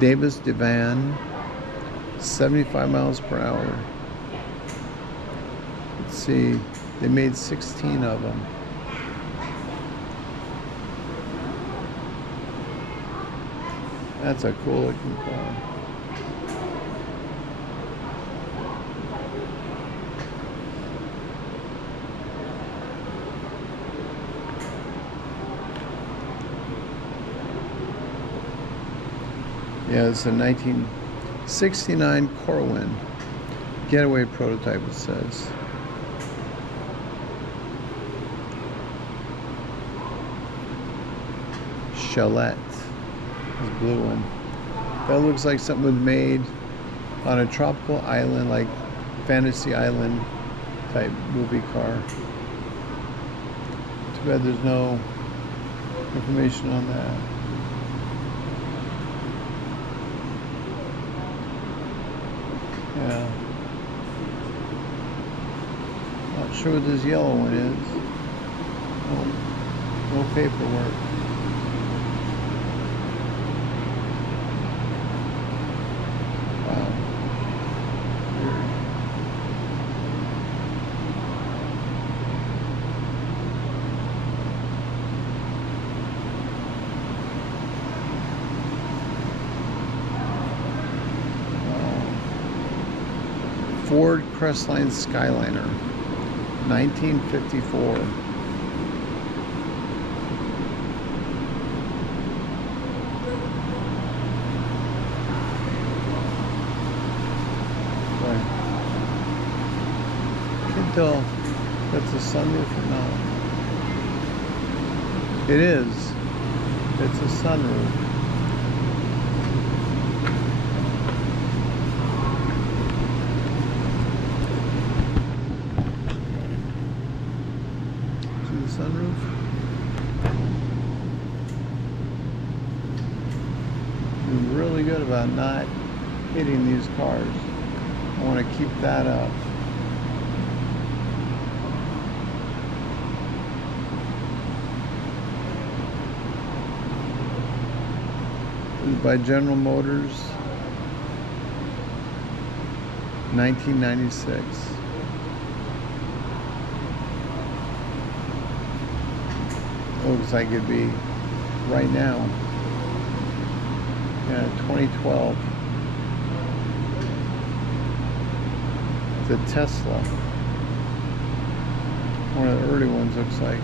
Davis Divan, 75 miles per hour. Let's see, they made 16 of them. That's a cool looking car. Yeah, it's a 1969 Corwin getaway prototype, it says. Chalette, this blue one. That looks like something was made on a tropical island, like Fantasy Island type movie car. Too bad there's no information on that. Yeah. Not sure what this yellow one is. No paperwork. Wow. Weird. Ford Crestline Skyliner, 1954. Boy. Can't tell if that's a sunroof or not. It is. It's a sunroof. Sunroof. I'm really good about not hitting these cars. I want to keep that up. This is by General Motors, 1996. Looks like it'd be right now. Yeah, 2012. It's a Tesla. One of the early ones, looks like.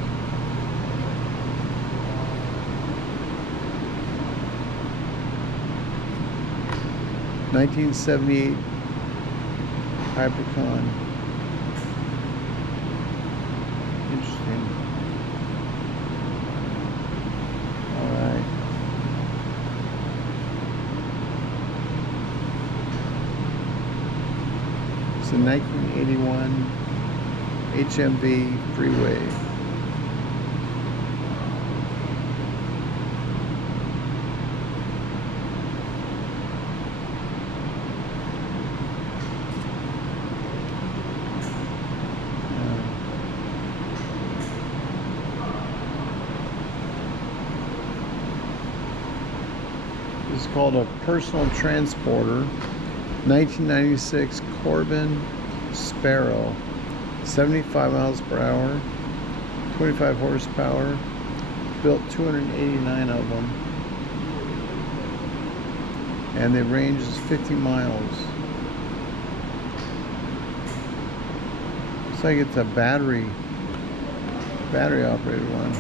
(1978) Hypercon. Interesting. The 1981 HMV Freeway. This called a personal transporter. 1996 Corbin Sparrow. 75 miles per hour. 25 horsepower. Built 289 of them. And the range is 50 miles. Looks like it's a battery operated one.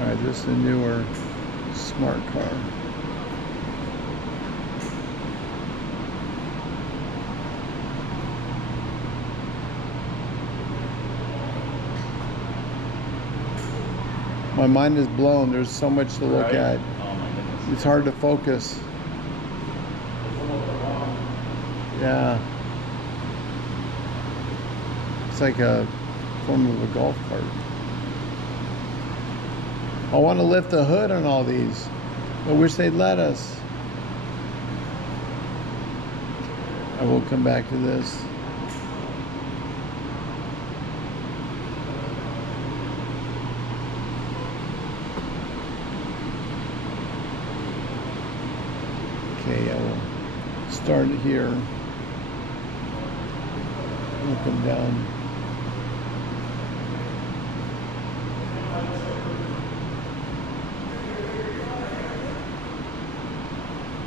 Alright, this is a newer smart car. My mind is blown. There's so much to look at. Oh my goodness. It's hard to focus. Yeah. It's like a form of a golf cart. I want to lift the hood on all these. I wish they'd let us. I will come back to this. Okay, I will start it here. We'll come down.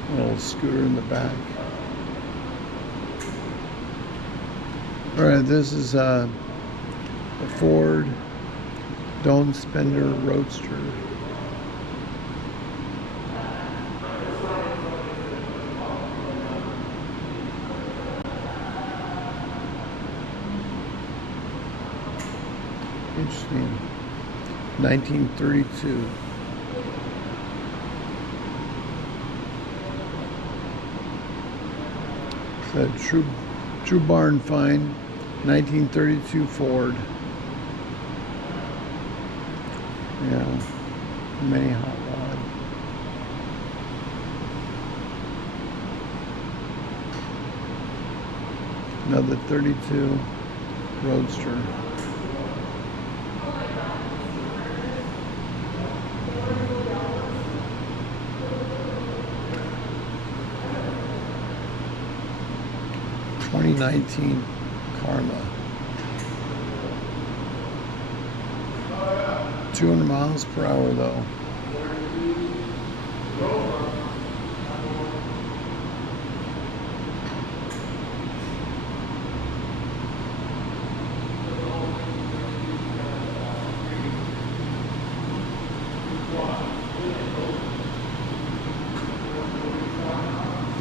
A little scooter in the back. All right, this is a Ford Dome Spender Roadster. Interesting. 1932. It's a true barn find. 1932 Ford. Yeah. Mini hot rod. Another 32 Roadster. '19 Karma. 200 miles per hour though.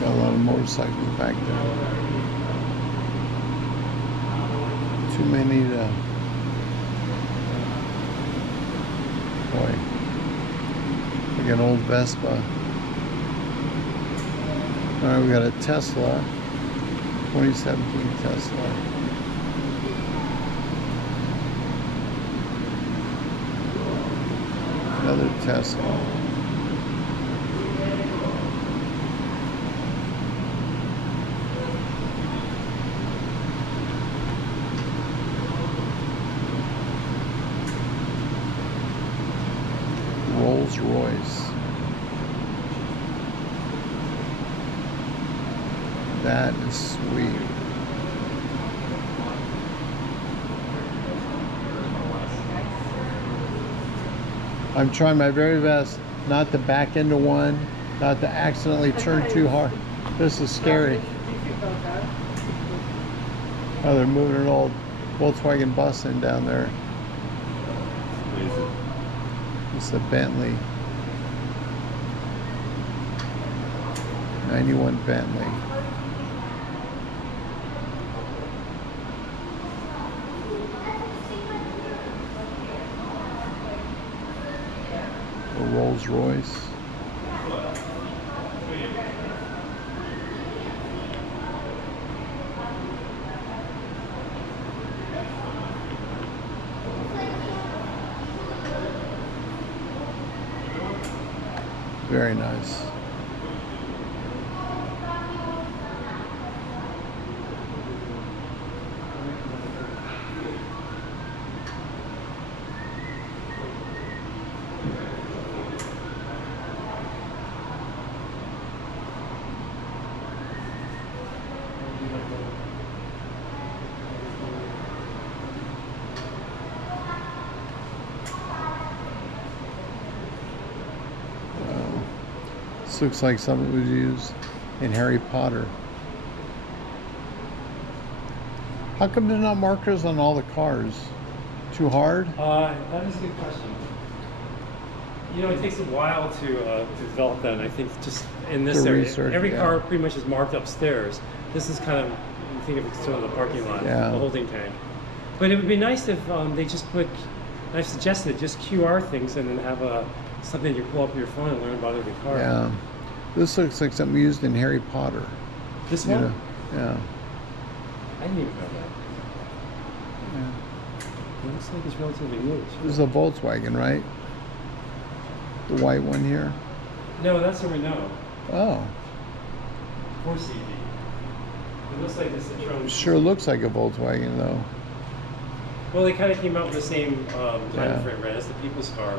Got a lot of motorcycles back there. Too many to, boy, like an old Vespa. Alright, we got a Tesla, 2017 Tesla. Another Tesla. Rolls Royce. That is sweet. I'm trying my very best not to back into one, not to accidentally turn too hard. This is scary. Oh, they're moving an old Volkswagen bus in down there. It's a Bentley. 91 Bentley. A Rolls Royce. Very nice. This looks like something was used in Harry Potter. How come there's not markers on all the cars? Too hard? That is a good question. You know, it takes a while to develop that, and I think just in this To area, research, every yeah. car pretty much is marked upstairs. This is kind of, you think of it sort of the parking lot, Yeah. the holding tank. But it would be nice if they just put, I've suggested just QR things and then have something you pull up your phone and learn about every car. Yeah. This looks like something used in Harry Potter. This You one? know? Yeah. I didn't even know that. Yeah. It looks like it's relatively new. This is a Volkswagen, right? The white one here? No, that's a Renault. Oh. 4CV. It looks like it's a Citroen. Sure looks like a Volkswagen, though. Well, they kind of came out with the same time Yeah. frame, right? As the people's car.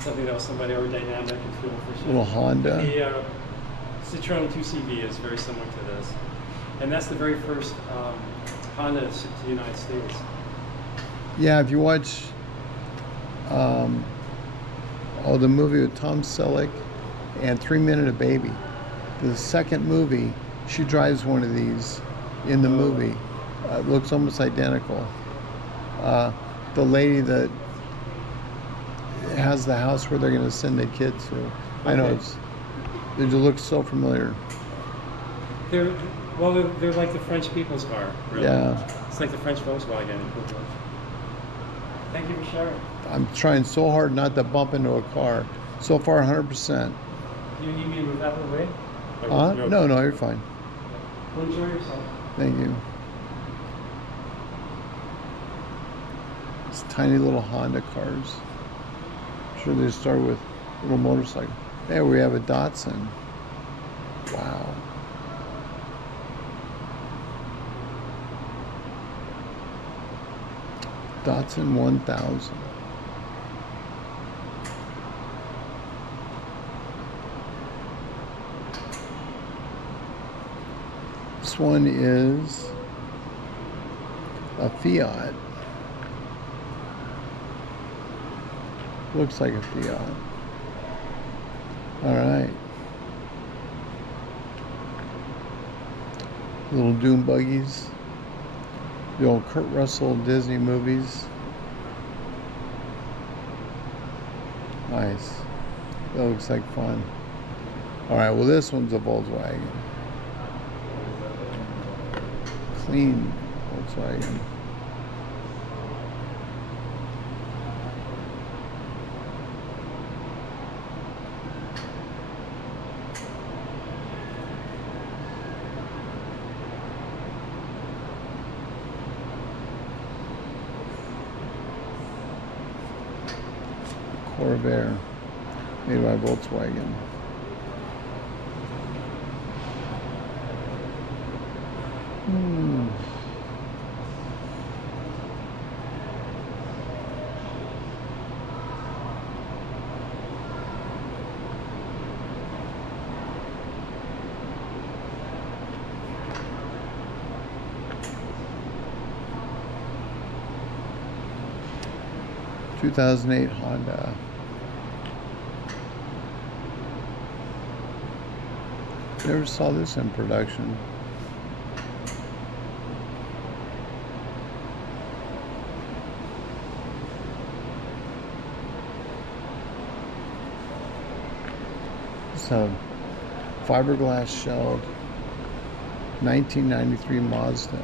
Something that was somewhat aerodynamic and fuel efficient. Little Honda. The Citroen 2CV is very similar to this. And that's the very first Honda to the United States. Yeah, if you watch the movie with Tom Selleck and 3 Minute a Baby, the second movie, she drives one of these in the movie. It looks almost identical. The lady that has the house where they're going to send the kids to. I know it looks so familiar. They're like the French people's car, really. Yeah. It's like the French Volkswagen. Thank you for sharing. I'm trying so hard not to bump into a car. So far, 100%. You need me to move out of the way? No, you're fine. Well, enjoy yourself. Thank you. It's tiny little Honda cars. I'm sure they start with little motorcycle. There we have a Datsun. Wow. Datsun 1000. This one is a Fiat. Looks like a Fiat. All right. Little dune buggies. The old Kurt Russell Disney movies. Nice. That looks like fun. All right, well, this one's a Volkswagen. Clean Volkswagen. Corvair, made by Volkswagen. Hmm. ...2008 Honda. Never saw this in production. It's a fiberglass shelled 1993 Mazda.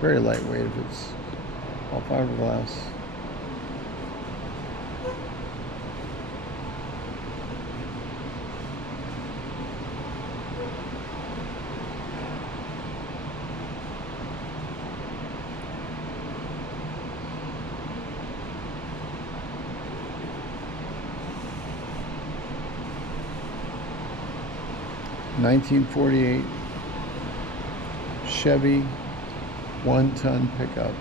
Very lightweight if it's all fiberglass. ...1948 Chevy 1-ton pickup.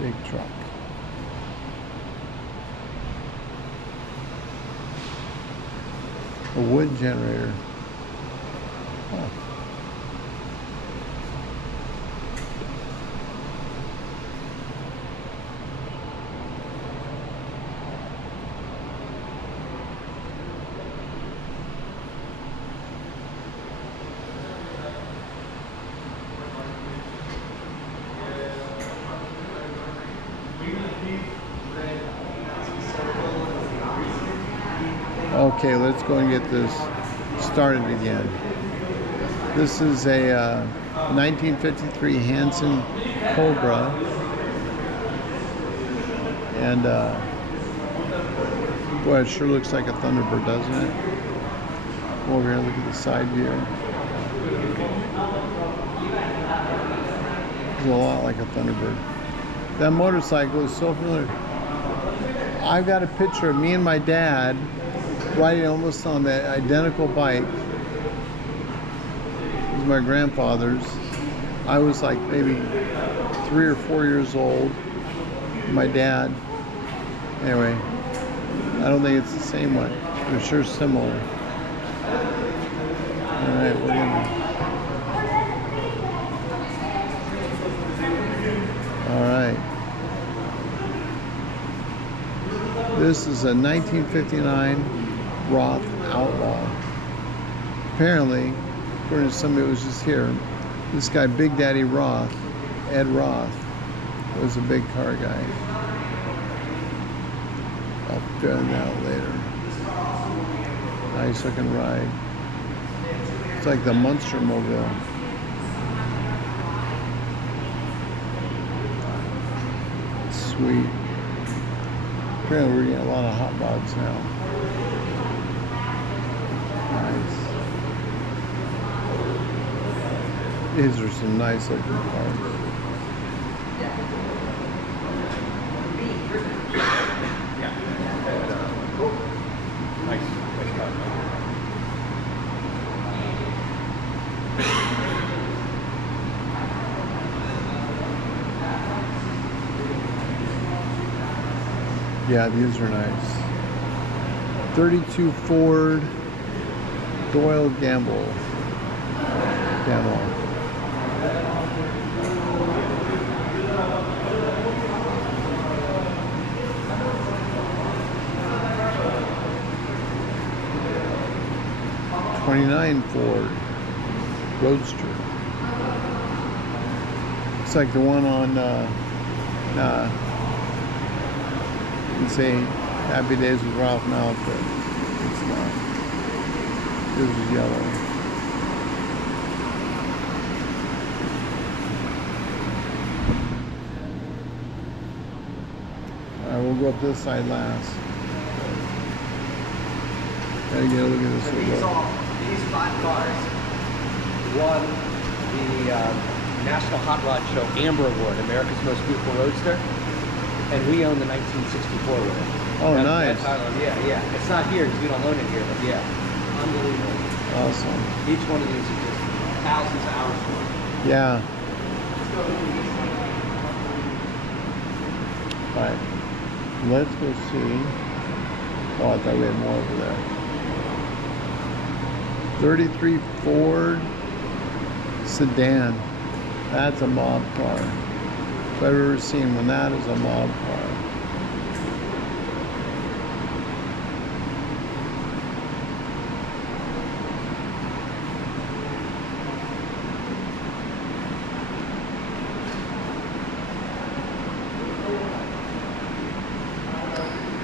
Big truck. A wood generator. Huh. Okay, let's go and get this started again. This is a 1953 Hanson Cobra, and boy, it sure looks like a Thunderbird, doesn't it? Over here, look at the side view. It's a lot like a Thunderbird. That motorcycle is so familiar. I've got a picture of me and my dad riding almost on the identical bike. It was my grandfather's. I was like maybe 3 or 4 years old. My dad. Anyway, I don't think it's the same one. They're sure similar. All right, we're gonna. All right. This is a 1959 Roth Outlaw. Apparently, according to somebody who was just here, this guy, Big Daddy Roth, Ed Roth, was a big car guy. I'll figure that out later. Nice looking ride. It's like the Munster Mobile. Sweet. Apparently we're getting a lot of hot rods now. Nice. These are some nice looking cars. Yeah, these are nice. 32 Ford Doyle Gamble. '29 Ford Roadster. It's like the one on you can say Happy Days with Ralph Malph, but it's not. This is yellow. Alright, we'll go up this side last. Gotta get a look at this. These 5 cars won the National Hot Rod Show Amber Award, America's Most Beautiful Roadster. And we own the 1964 with it. Oh, nice. Yeah. It's not here because we don't own it here, but yeah. Unbelievable. Awesome. Each one of these is just thousands of hours worth. Yeah. Alright. Let's go see. Oh, I thought we had more over there. 33 Ford Sedan. That's a mob car. If I've ever seen one, that is a mob car.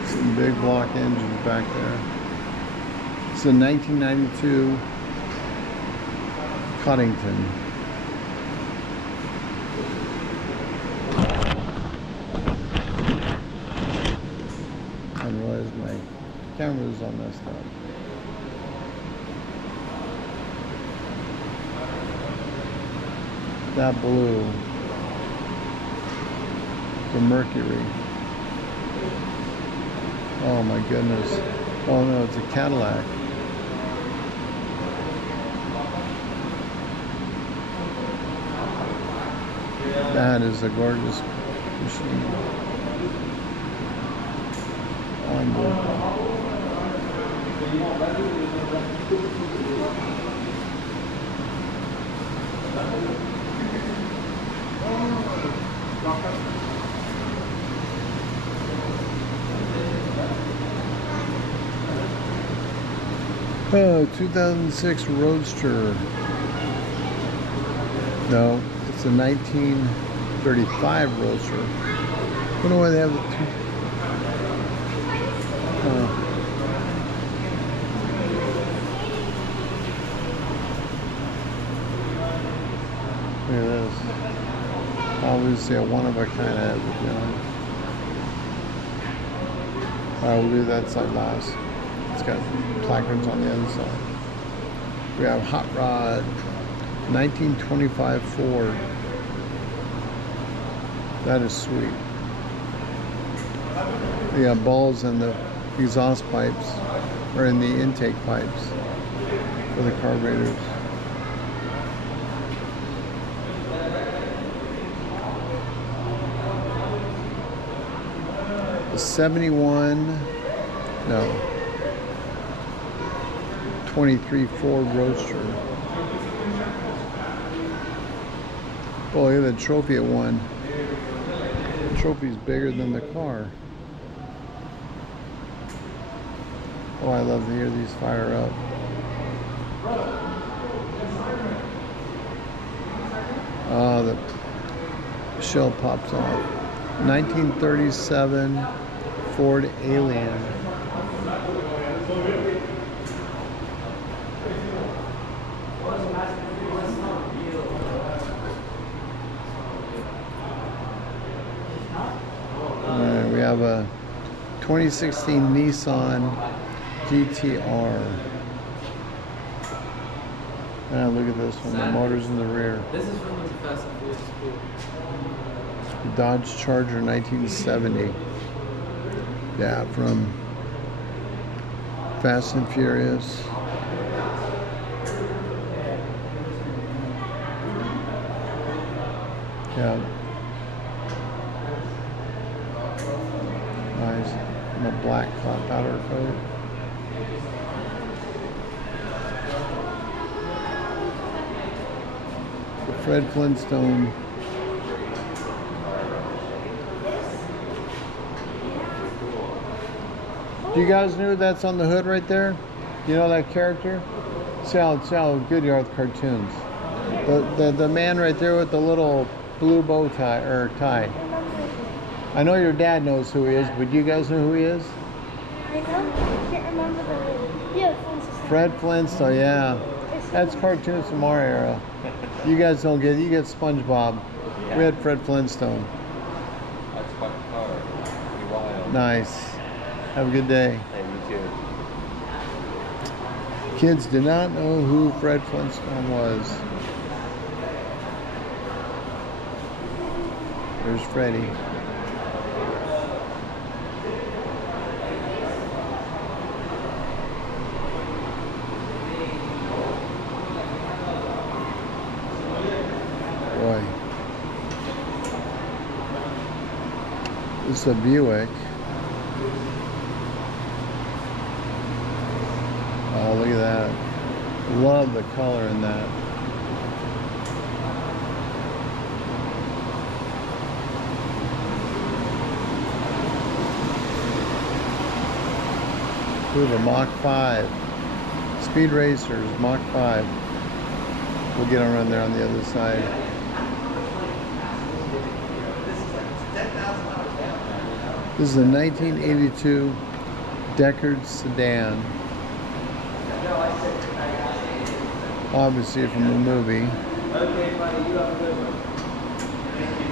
Some big block engines back there. It's a 1992 Coddington. My camera's all messed up. That blue, the Mercury. Oh my goodness. Oh no, it's a Cadillac. That is a gorgeous machine. Unbelievable. Oh, 2006 Roadster. No, it's a 1935 Roadster. I don't know why they have the two. obviously a one-of-a-kind ad, you know. Alright, we'll do that side last. It's got placards on the other side. We have Hot Rod, 1925 Ford. That is sweet. We have balls in the exhaust pipes, or in the intake pipes for the carburetors. The 23 Ford Roadster. Oh, look at the trophy it won. The trophy's bigger than the car. Oh, I love to hear these fire up. Oh, the shell pops off. 1937 Ford Alien. We have a 2016 Nissan GTR. Look at this one, the motor's in the rear. This is from the Fast and Furious school. Dodge Charger 1970. Yeah, from Fast and Furious. Yeah. Nice. And a black powder coat. The Fred Flintstone. Do you guys know that's on the hood right there? You know that character? See how good you are with cartoons. The man right there with the little blue bow tie, or tie. I know your dad knows who he is, but do you guys know who he is? I don't. I can't remember the name. Yeah, Flintstone. Fred Flintstone, yeah. That's cartoons from our era. You guys don't get it. You get SpongeBob. Yeah. We had Fred Flintstone. That's quite a car. Pretty wild. Nice. Have a good day. Hey, you too. Kids did not know who Fred Flintstone was. There's Freddie. Boy. This is a Buick. Oh, look at that. Love the color in that. We have a Mach 5. Speed Racers, Mach 5. We'll get them around there on the other side. This is a 1982 Deckard sedan. Obviously from the movie. Okay, buddy, you have a good one. Thank you.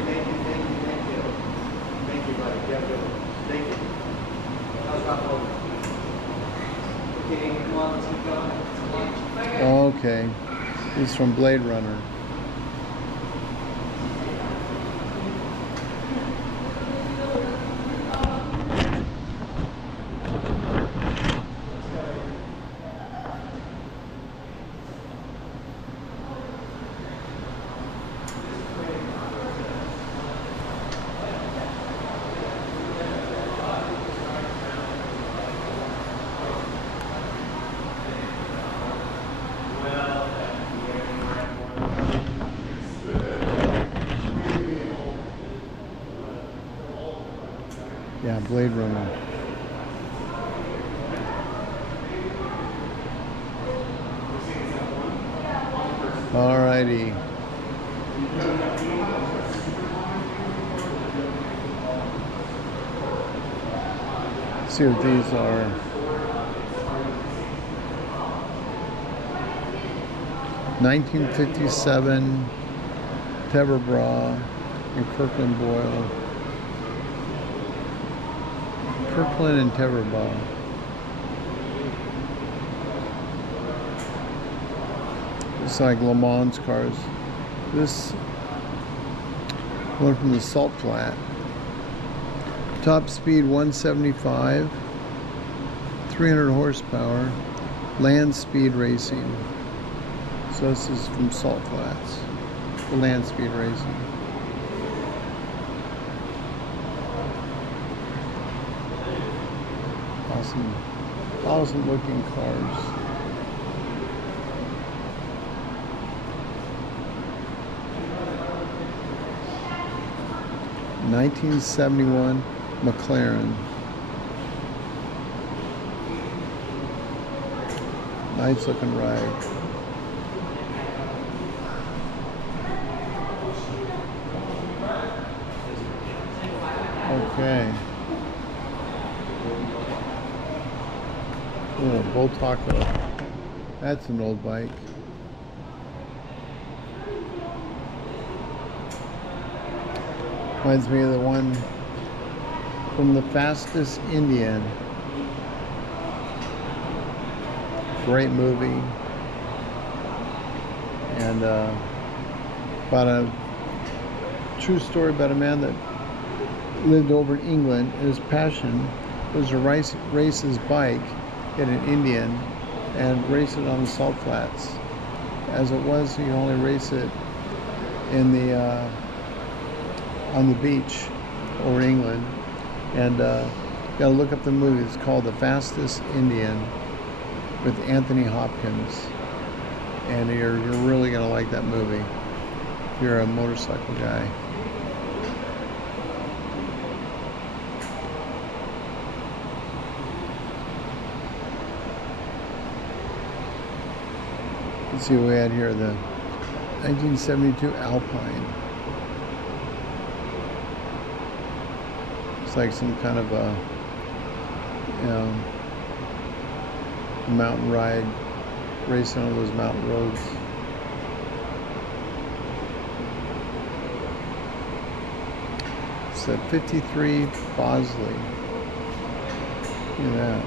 Thank you, buddy. You have a good one. Thank you. How's that for? Okay, come on, let's keep going. Okay. This is from Blade Runner. Yeah, Blade Runner. Alrighty. See what these are. '57 Pepper Bra and Kirkland Boyle. Kirkland and Teverbah. It's like Le Mans cars. This one from the Salt Flat. Top speed 175, 300 horsepower, land speed racing. So this is from Salt Flats, the land speed racing. Awesome looking cars. '71 McLaren. Nice looking ride. Okay. Oh, Bull Taco. That's an old bike. Reminds me of the one from The Fastest Indian. Great movie. And about a true story about a man that lived over in England. His passion was to race his bike in an Indian and race it on the salt flats. As it was, you only race it in the on the beach over England. And you gotta look up the movie. It's called The Fastest Indian with Anthony Hopkins, and you're really gonna like that movie if you're a motorcycle guy. Let's see what we had here. The 1972 Alpine. It's like some kind of a, you know, mountain ride, racing on those mountain roads. It's a 53 Bosley. Look at that.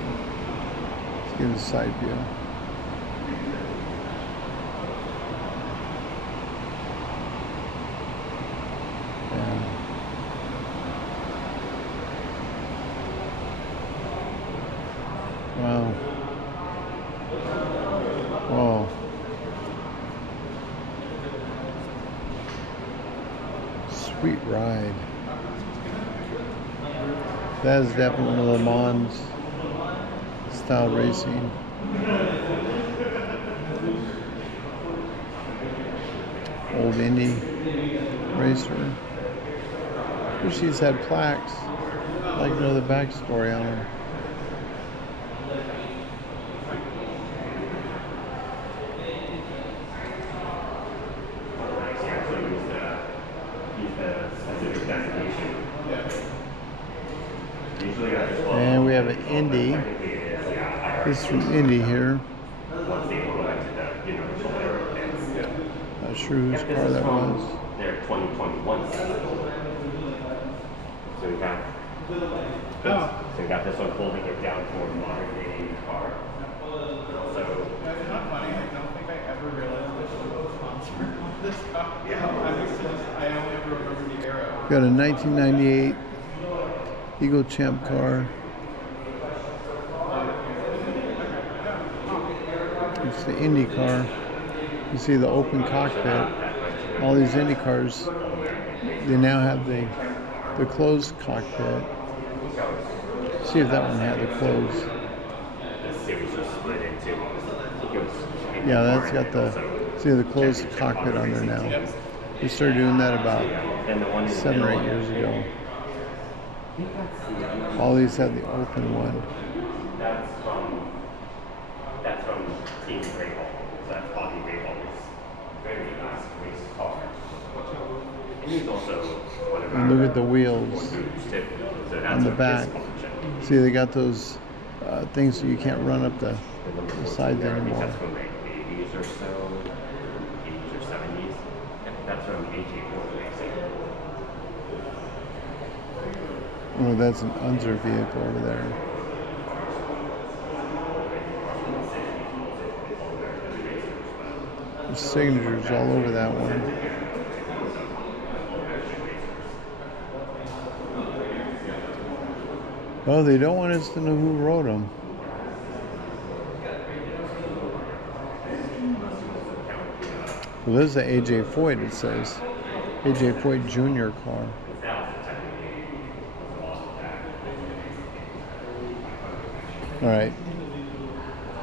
Let's give it a side view. Wow. Whoa. Sweet ride. That is definitely Le Mans style racing. Old Indy racer. Wish these had plaques. I'd like to know the backstory on them. And we have an Indy. This is from Indy here. Not sure whose car that was. They're 2021. So we got this one folding it down for a modern day car. So that's not funny. I don't think I ever realized this was a sponsor of this car. Yeah. I only ever remember the arrow. Got a 1998 Eagle Champ car. It's the Indy car. You see the open cockpit. All these Indy cars, they now have the closed cockpit. See if that one had the closed. Yeah, that's got the closed cockpit on there now. We started doing that about 7 or 8 years ago. All these have the open one. That's from Team Greyhawk. So that's Bobby Greyhawk's very nice race car. And he's also one of our. And look at the wheels so on the back. See, they got those things so you can't run up the sides anymore. That's from like the 80s or so, 80s or 70s. That's from AJ Ford Racing. Oh, that's an Unser vehicle over there. There's signatures all over that one. Oh, they don't want us to know who wrote them. Well, this is the A.J. Foyt, it says. A.J. Foyt Jr. car. All right.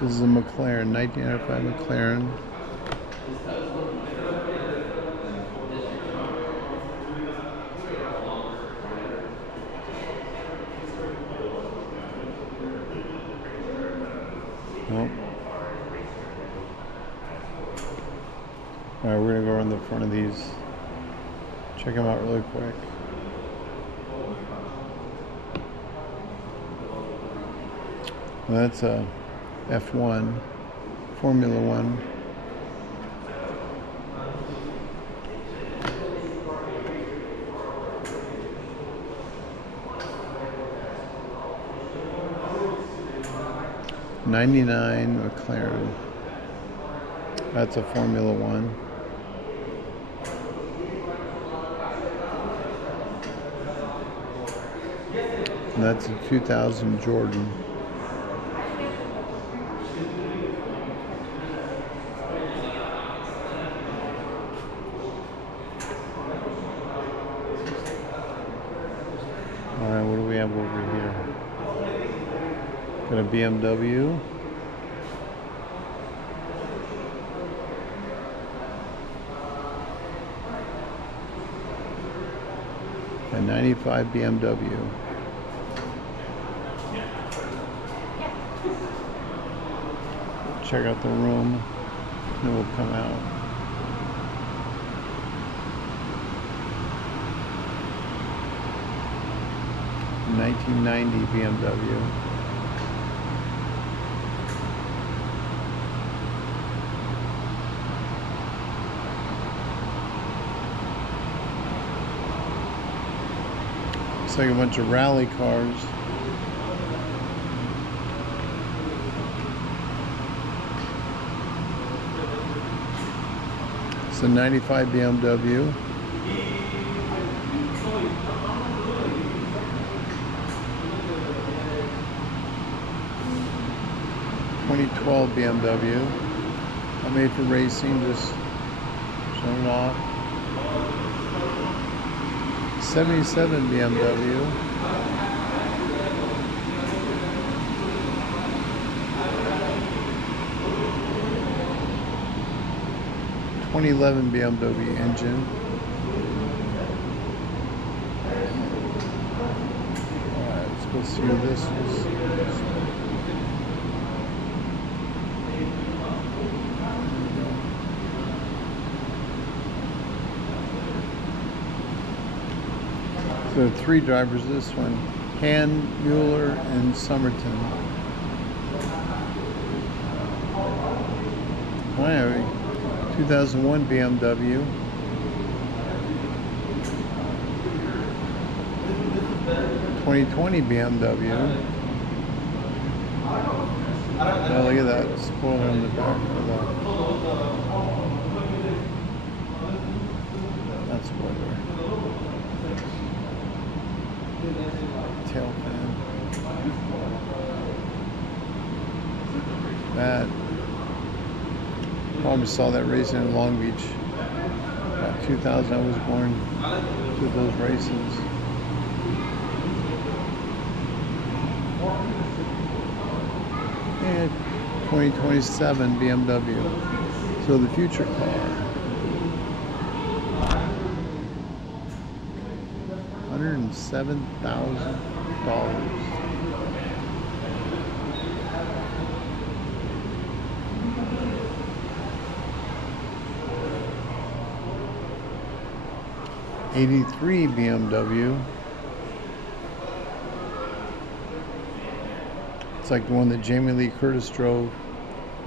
This is a McLaren, 1995 McLaren. Nope. All right, we're gonna go around the front of these. Check them out really quick. Well, that's a F1, Formula One. '99 McLaren. That's a Formula One. And that's a 2000 Jordan. Alright, what do we have over here? Got a BMW. A 95 BMW. Check out the room, then we'll come out. A 1990 BMW. Looks like a bunch of rally cars. It's a 95 BMW. '12 BMW. Not made for racing, just showing it off. 77 BMW. '11 BMW engine. Alright, let's go see who this is. So 3 drivers this one, Han, Mueller, and Somerton. Alright, 2001 BMW. '20 BMW. Oh, look at that spoiler on the back of that. That spoiler. Tail fan. That. Probably saw that racing in Long Beach. About 2000, I was born to those races. And 2027 BMW. So the future car. $107,000. '83 BMW. It's like the one that Jamie Lee Curtis drove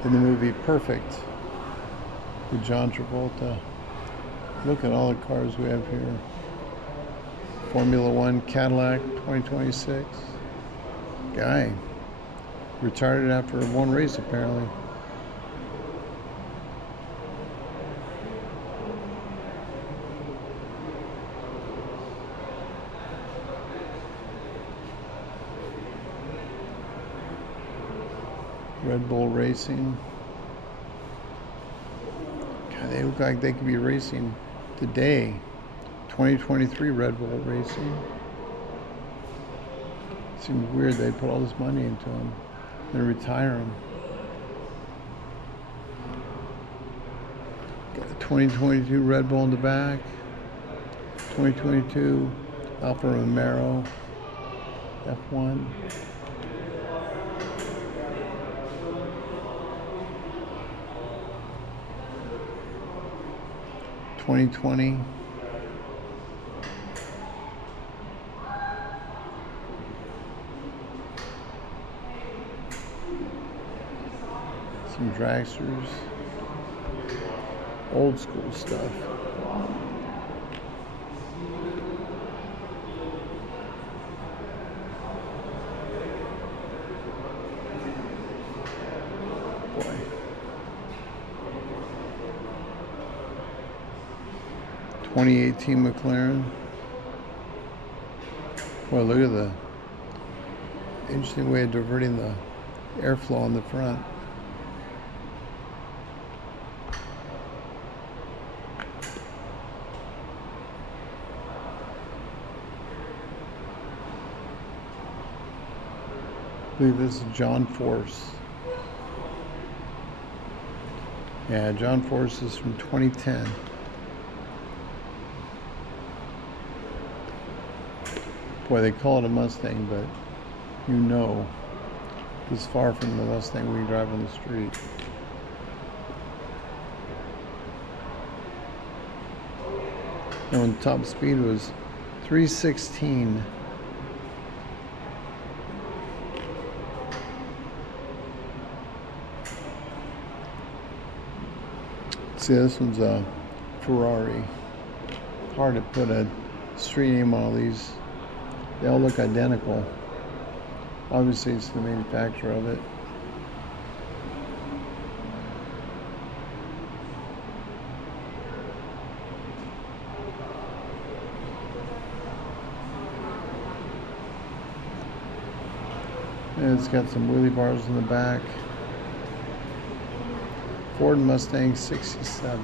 in the movie Perfect with John Travolta. Look at all the cars we have here. Formula One Cadillac 2026. Guy retired after one race apparently. Red Bull Racing. God, they look like they could be racing today. 2023 Red Bull Racing. Seems weird they put all this money into them and retire them. Got the 2022 Red Bull in the back. 2022 Alfa Romero F1. (2020) some dragsters, old school stuff. Boy. 2018 McLaren. Boy, look at the interesting way of diverting the airflow on the front. I believe this is John Force. Yeah, John Force is from 2010. Boy, they call it a Mustang, but you know it's far from the Mustang we drive on the street. And when top speed was 316. See, this one's a Ferrari. Hard to put a street name on all these. They all look identical. Obviously, it's the manufacturer of it. And it's got some wheelie bars in the back. Ford Mustang 67.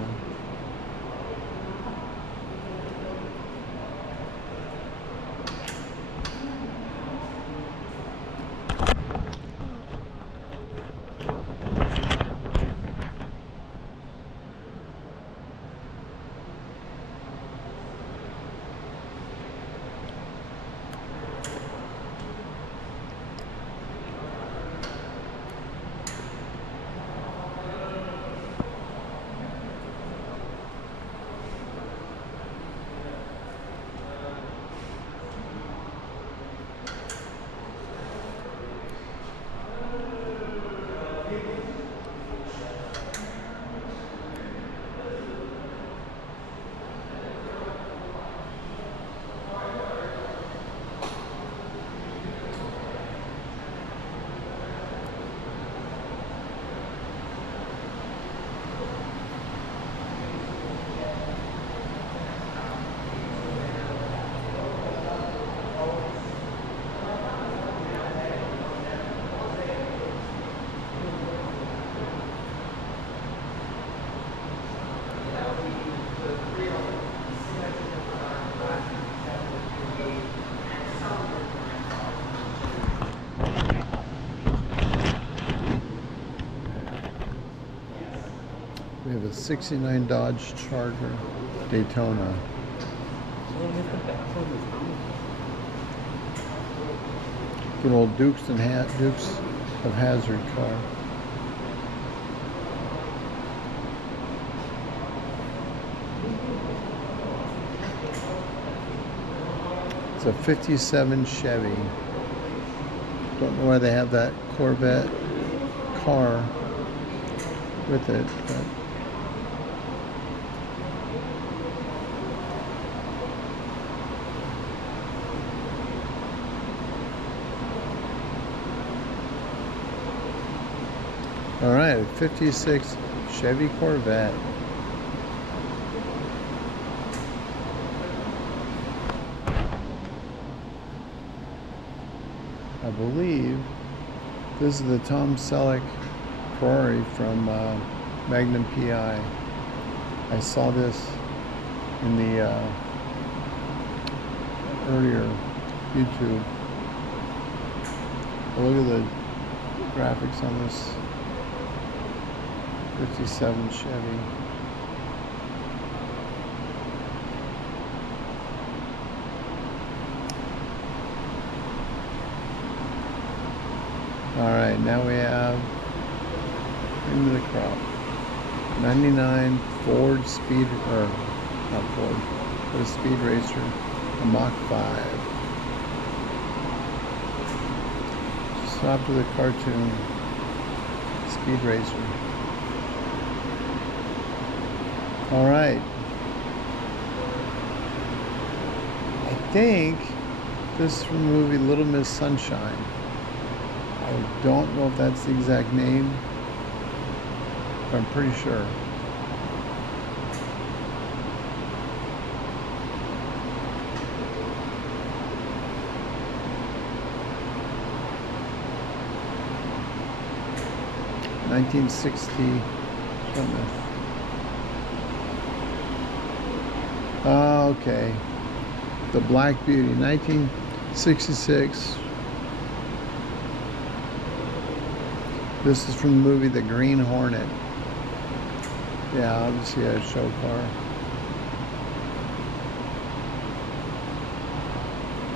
We have a 69 Dodge Charger Daytona. Good old Dukes of Hazzard car. It's a 57 Chevy. Don't know why they have that Corvette car with it, but All right, 56 Chevy Corvette. I believe this is the Tom Selleck Ferrari from Magnum PI. I saw this in the earlier YouTube. But look at the graphics on this 57 Chevy. All right, now we have into the crop. 99 Ford Speed, or not Ford, but a Speed Racer, a Mach 5. Stop to the cartoon Speed Racer. All right. I think this is from the movie Little Miss Sunshine. I don't know if that's the exact name, but I'm pretty sure. $1960 Plymouth. Okay. The Black Beauty, 1966. This is from the movie The Green Hornet. Yeah, obviously a show car.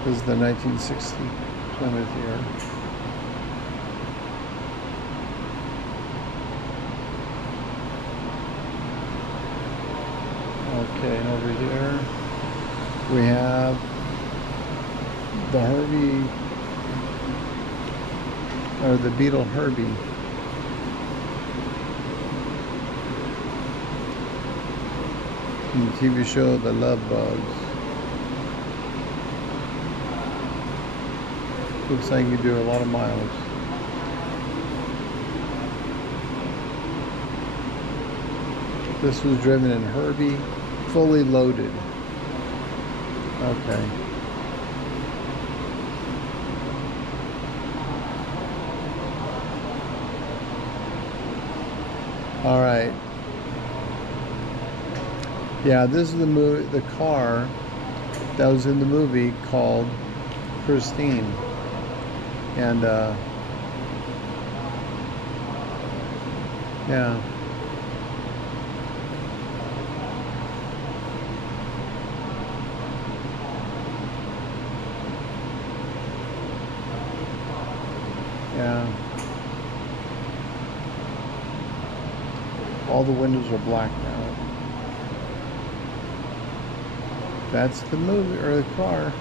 This is the 1960 Plymouth here. Okay, and over here we have the Herbie, or the Beetle Herbie. From the TV show The Love Bugs. Looks like you do a lot of miles. This was driven in Herbie, fully loaded. Okay. All right. Yeah, this is the car that was in the movie called Christine, and yeah. Yeah. All the windows are black now. That's the movie, or the car.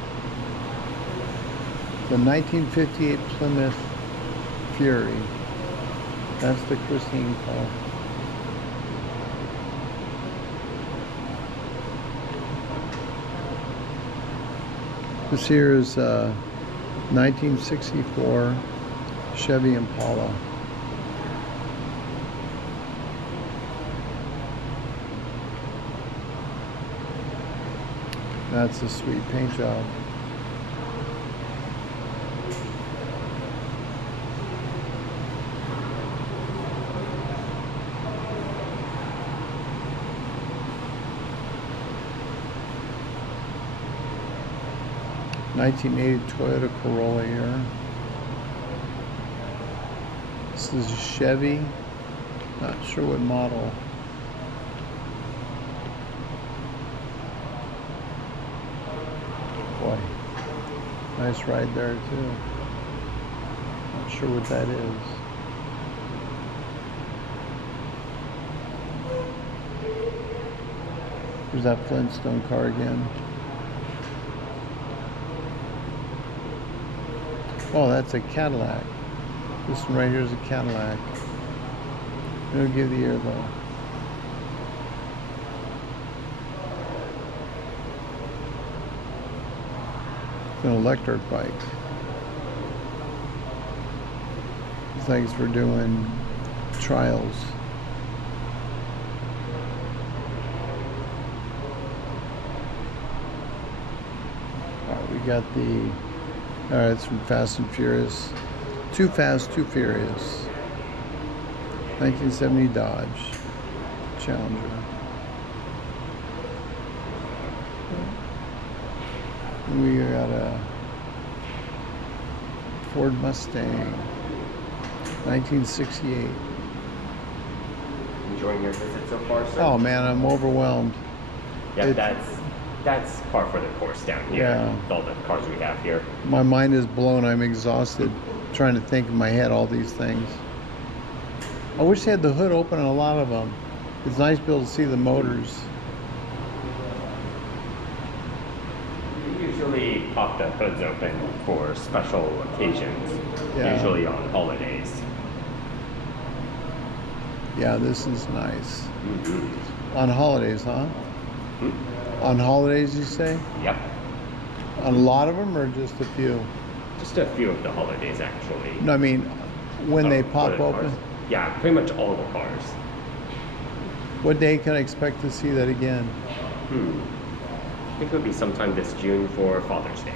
The 1958 Plymouth Fury. That's the Christine car. This here is 1964 Chevy Impala. That's a sweet paint job. '80 Toyota Corolla here. This is a Chevy. Not sure what model. Boy, nice ride there too. Not sure what that is. There's that Flintstone car again. Oh, that's a Cadillac. This one right here is a Cadillac. It'll give the ear though. It's an electric bike. Thanks for doing trials. All right, we got the, all right, it's from Fast and Furious. Too Fast, Too Furious. 1970 Dodge Challenger. We got a Ford Mustang, 1968. Enjoying your visit so far, sir? Oh man, I'm overwhelmed. Yeah, that's par for the course down here. Yeah. With all the cars we have here. My mind is blown. I'm exhausted trying to think in my head all these things. I wish they had the hood open on a lot of them. It's nice to be able to see the motors. We usually pop the hoods open for special occasions, Yeah. usually on holidays. Yeah, this is nice. Mm-hmm. On holidays, huh? Hmm? On holidays, you say? Yep. On a lot of them or just a few? Just a few of the holidays, actually. No, I mean, when they For pop the open? cars. Yeah, pretty much all the cars. What day can I expect to see that again? I think it would be sometime this June for Father's Day.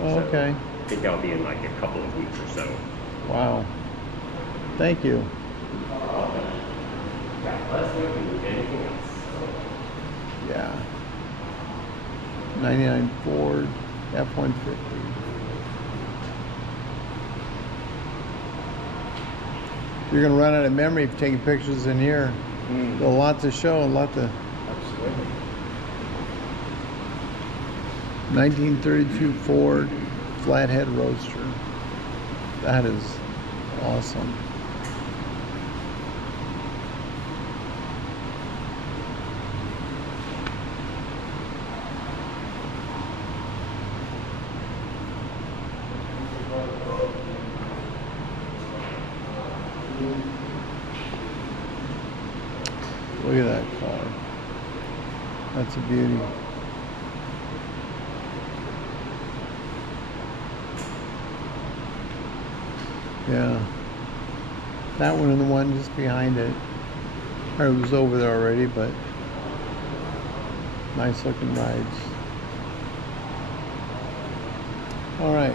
Oh, So, okay. I think that'll be in like a couple of weeks or so. Wow. Thank you. Yeah, let us know if you need anything else. Yeah. 99 Ford F-150. You're going to run out of memory if you're taking pictures in here. A lot to show, a lot to... Absolutely. 1932 Ford Flathead Roadster. That is awesome. Look at that car. That's a beauty. Yeah. That one and the one just behind it. Or it was over there already, but nice looking rides. All right.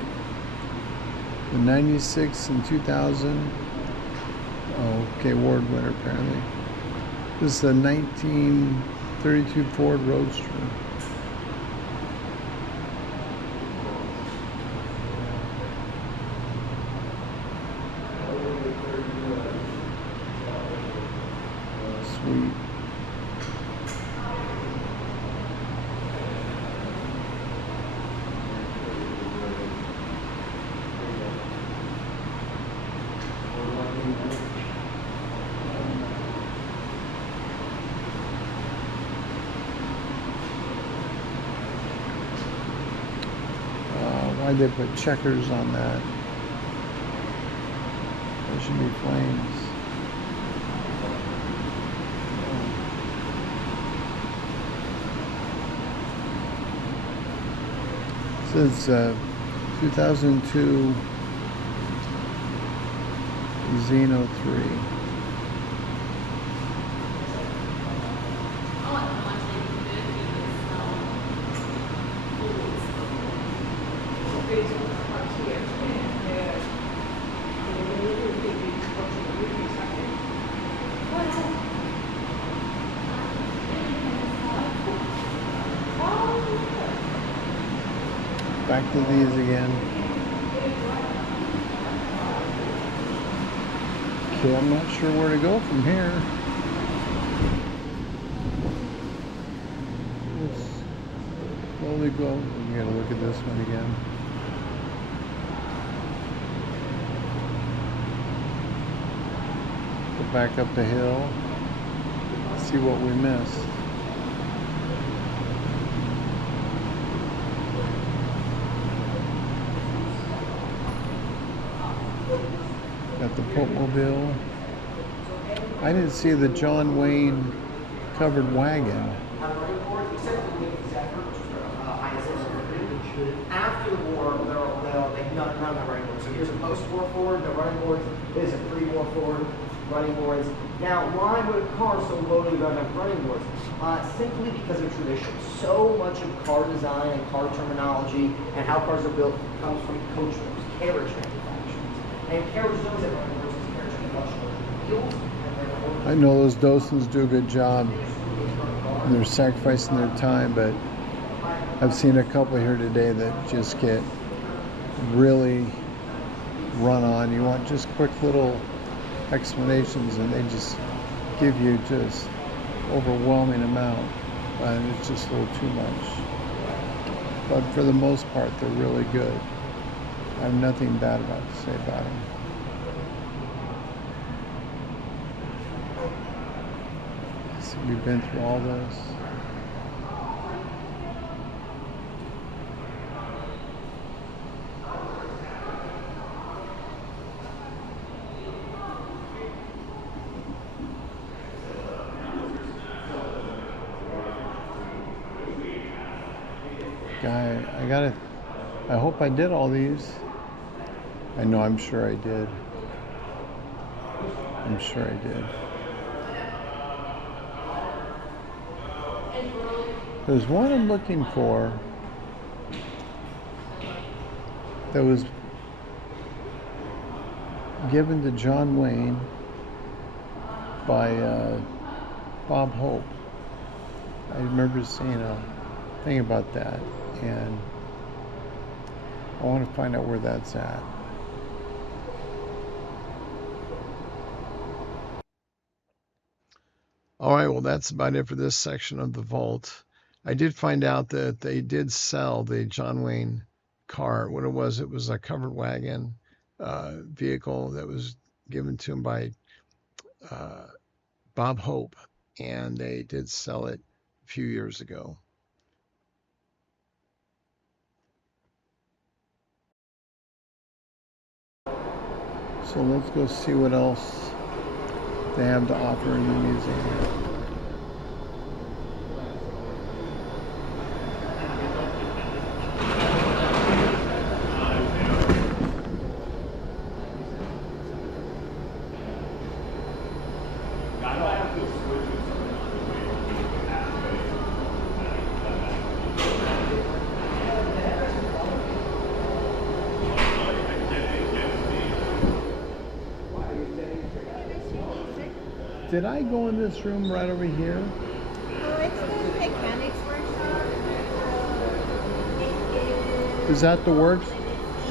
The 96 and 2000. Oh, okay, award winner apparently. This is a 1932 Ford Roadster. Sweet. Why'd they put checkers on that? There should be flames. This is 2002 Xeno 3. Back to these again. So I'm not sure where to go from here. Let's slowly go. We gotta look at this one again. Go back up the hill. See what we missed. Got the Popemobile. I didn't see the John Wayne covered wagon. After the war, they none of the running boards. So here's a post-war Ford. The running board is a pre-war Ford. running boards. Now, why would a car so loaded not have running boards? Simply because of tradition. So much of car design and car terminology and how cars are built comes from coach rooms, carriage manufacturers. And carriage knows that running boards is carriage construction wheels. I know those docents do a good job. They're sacrificing their time, but I've seen a couple here today that just get really run on. You want just quick little explanations, and they just give you just overwhelming amount, and it's just a little too much. But for the most part, they're really good. I have nothing bad to say about them. So we've been through all this. I hope I did all these. I know, I'm sure I did. I'm sure I did. There's one I'm looking for that was given to John Wayne by Bob Hope. I remember seeing a thing about that, and I want to find out where that's at. All right, well, that's about it for this section of the vault. I did find out that they did sell the John Wayne car. What it was a covered wagon vehicle that was given to him by Bob Hope, and they did sell it a few years ago. So let's go see what else they have to offer in the museum. Did I go in this room right over here? Oh, it's the mechanics workshop. Is that the works?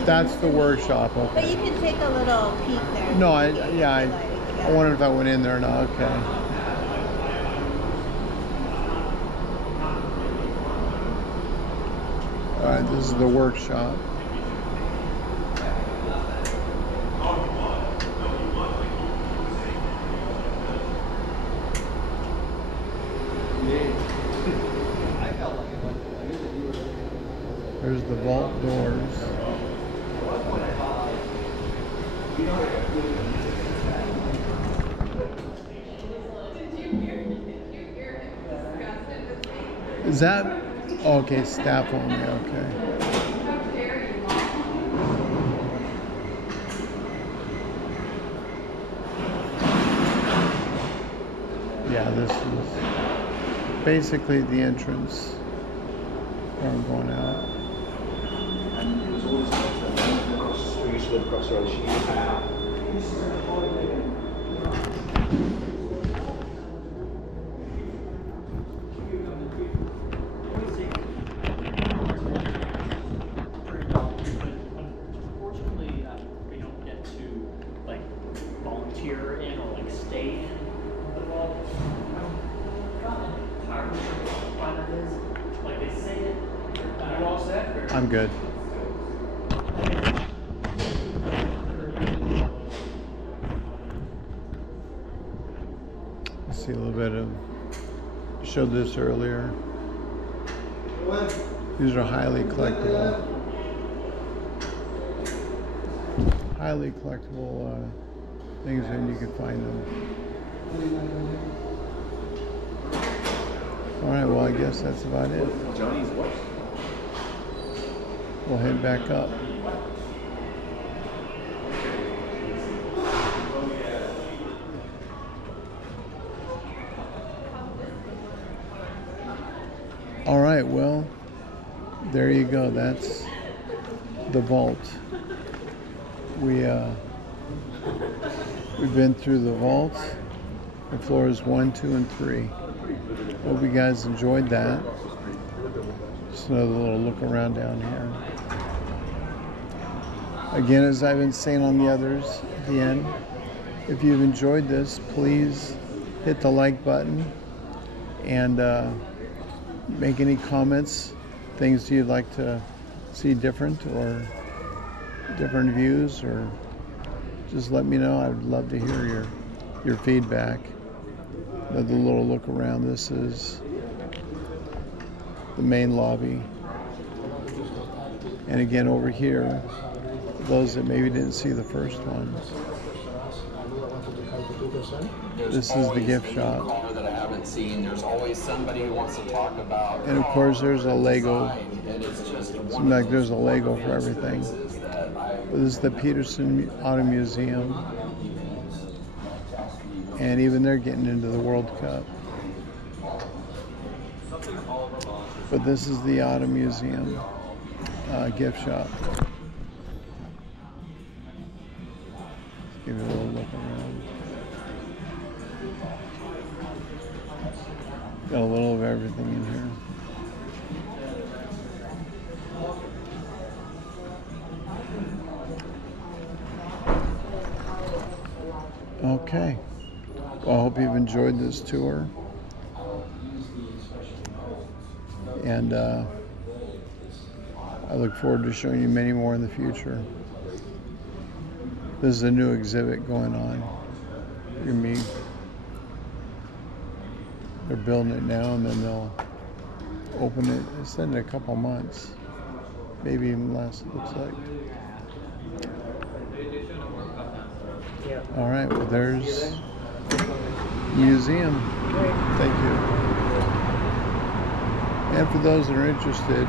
That's the workshop, okay. But you can take a little peek there. No, I wondered if I went in there or not, okay. All right, this is the workshop. There's the vault doors. Is that okay? Staff only. Okay. Yeah, this is basically the entrance where I'm going out. Unfortunately, we don't get to like volunteer in or like stay in the vault. I'm entirely sure why that is. Like they say it. You all set? I'm good. See a little bit of, showed this earlier. These are highly collectible things, and you can find them. All right, well, I guess that's about it. We'll head back up. right, well, there you go. That's the vault. We've been through the vault, the floors 1, 2, and 3. Hope you guys enjoyed that. Just another little look around down here. Again, as I've been saying on the others at the end, if you've enjoyed this, please hit the like button and make any comments, things you'd like to see different or different views, or just let me know. I'd love to hear your feedback. Another little look around. This is the main lobby. And again, over here, those that maybe didn't see the first one, this is the gift shop. That I haven't seen. There's always somebody who wants to talk about. And of course, there's a Lego. Seems like there's a Lego for everything. But this is the Peterson Auto Museum. And even they're getting into the World Cup. But this is the Auto Museum gift shop. Give it a little look around. Got a little of everything in here. Okay. Well, I hope you've enjoyed this tour. And I look forward to showing you many more in the future. This is a new exhibit going on. They're building it now, and then they'll open it. It's in a couple months, maybe even less. It looks like. All right. Well, there's the museum. Thank you. And for those that are interested,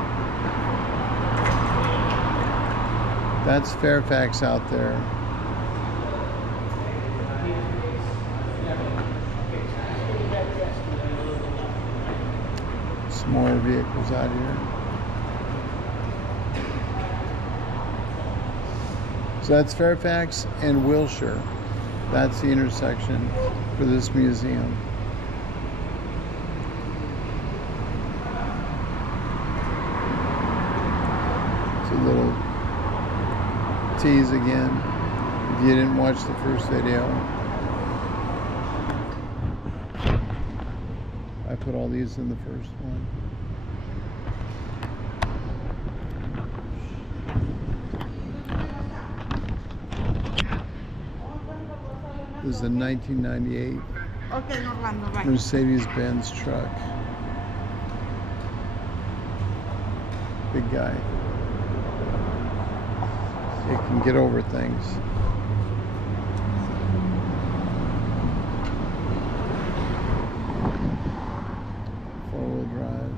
that's Fairfax out there. Some more vehicles out here. So that's Fairfax and Wilshire. That's the intersection for this museum. It's a little tease again. If you didn't watch the first video, I put all these in the first one. This is a 1998 Mercedes-Benz truck. Big guy. It can get over things. Four-wheel drive.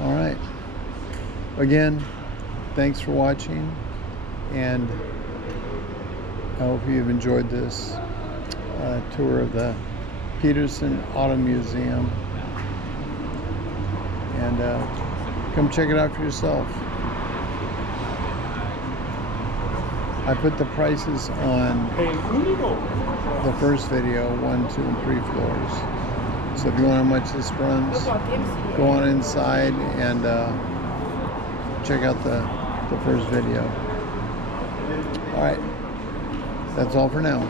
All right. Again, thanks for watching, and I hope you've enjoyed this tour of the Peterson Auto Museum, and come check it out for yourself. I put the prices on the first video, 1, 2, and 3 floors. So if you want to know how much this runs, go on inside and check out the first video. All right, that's all for now.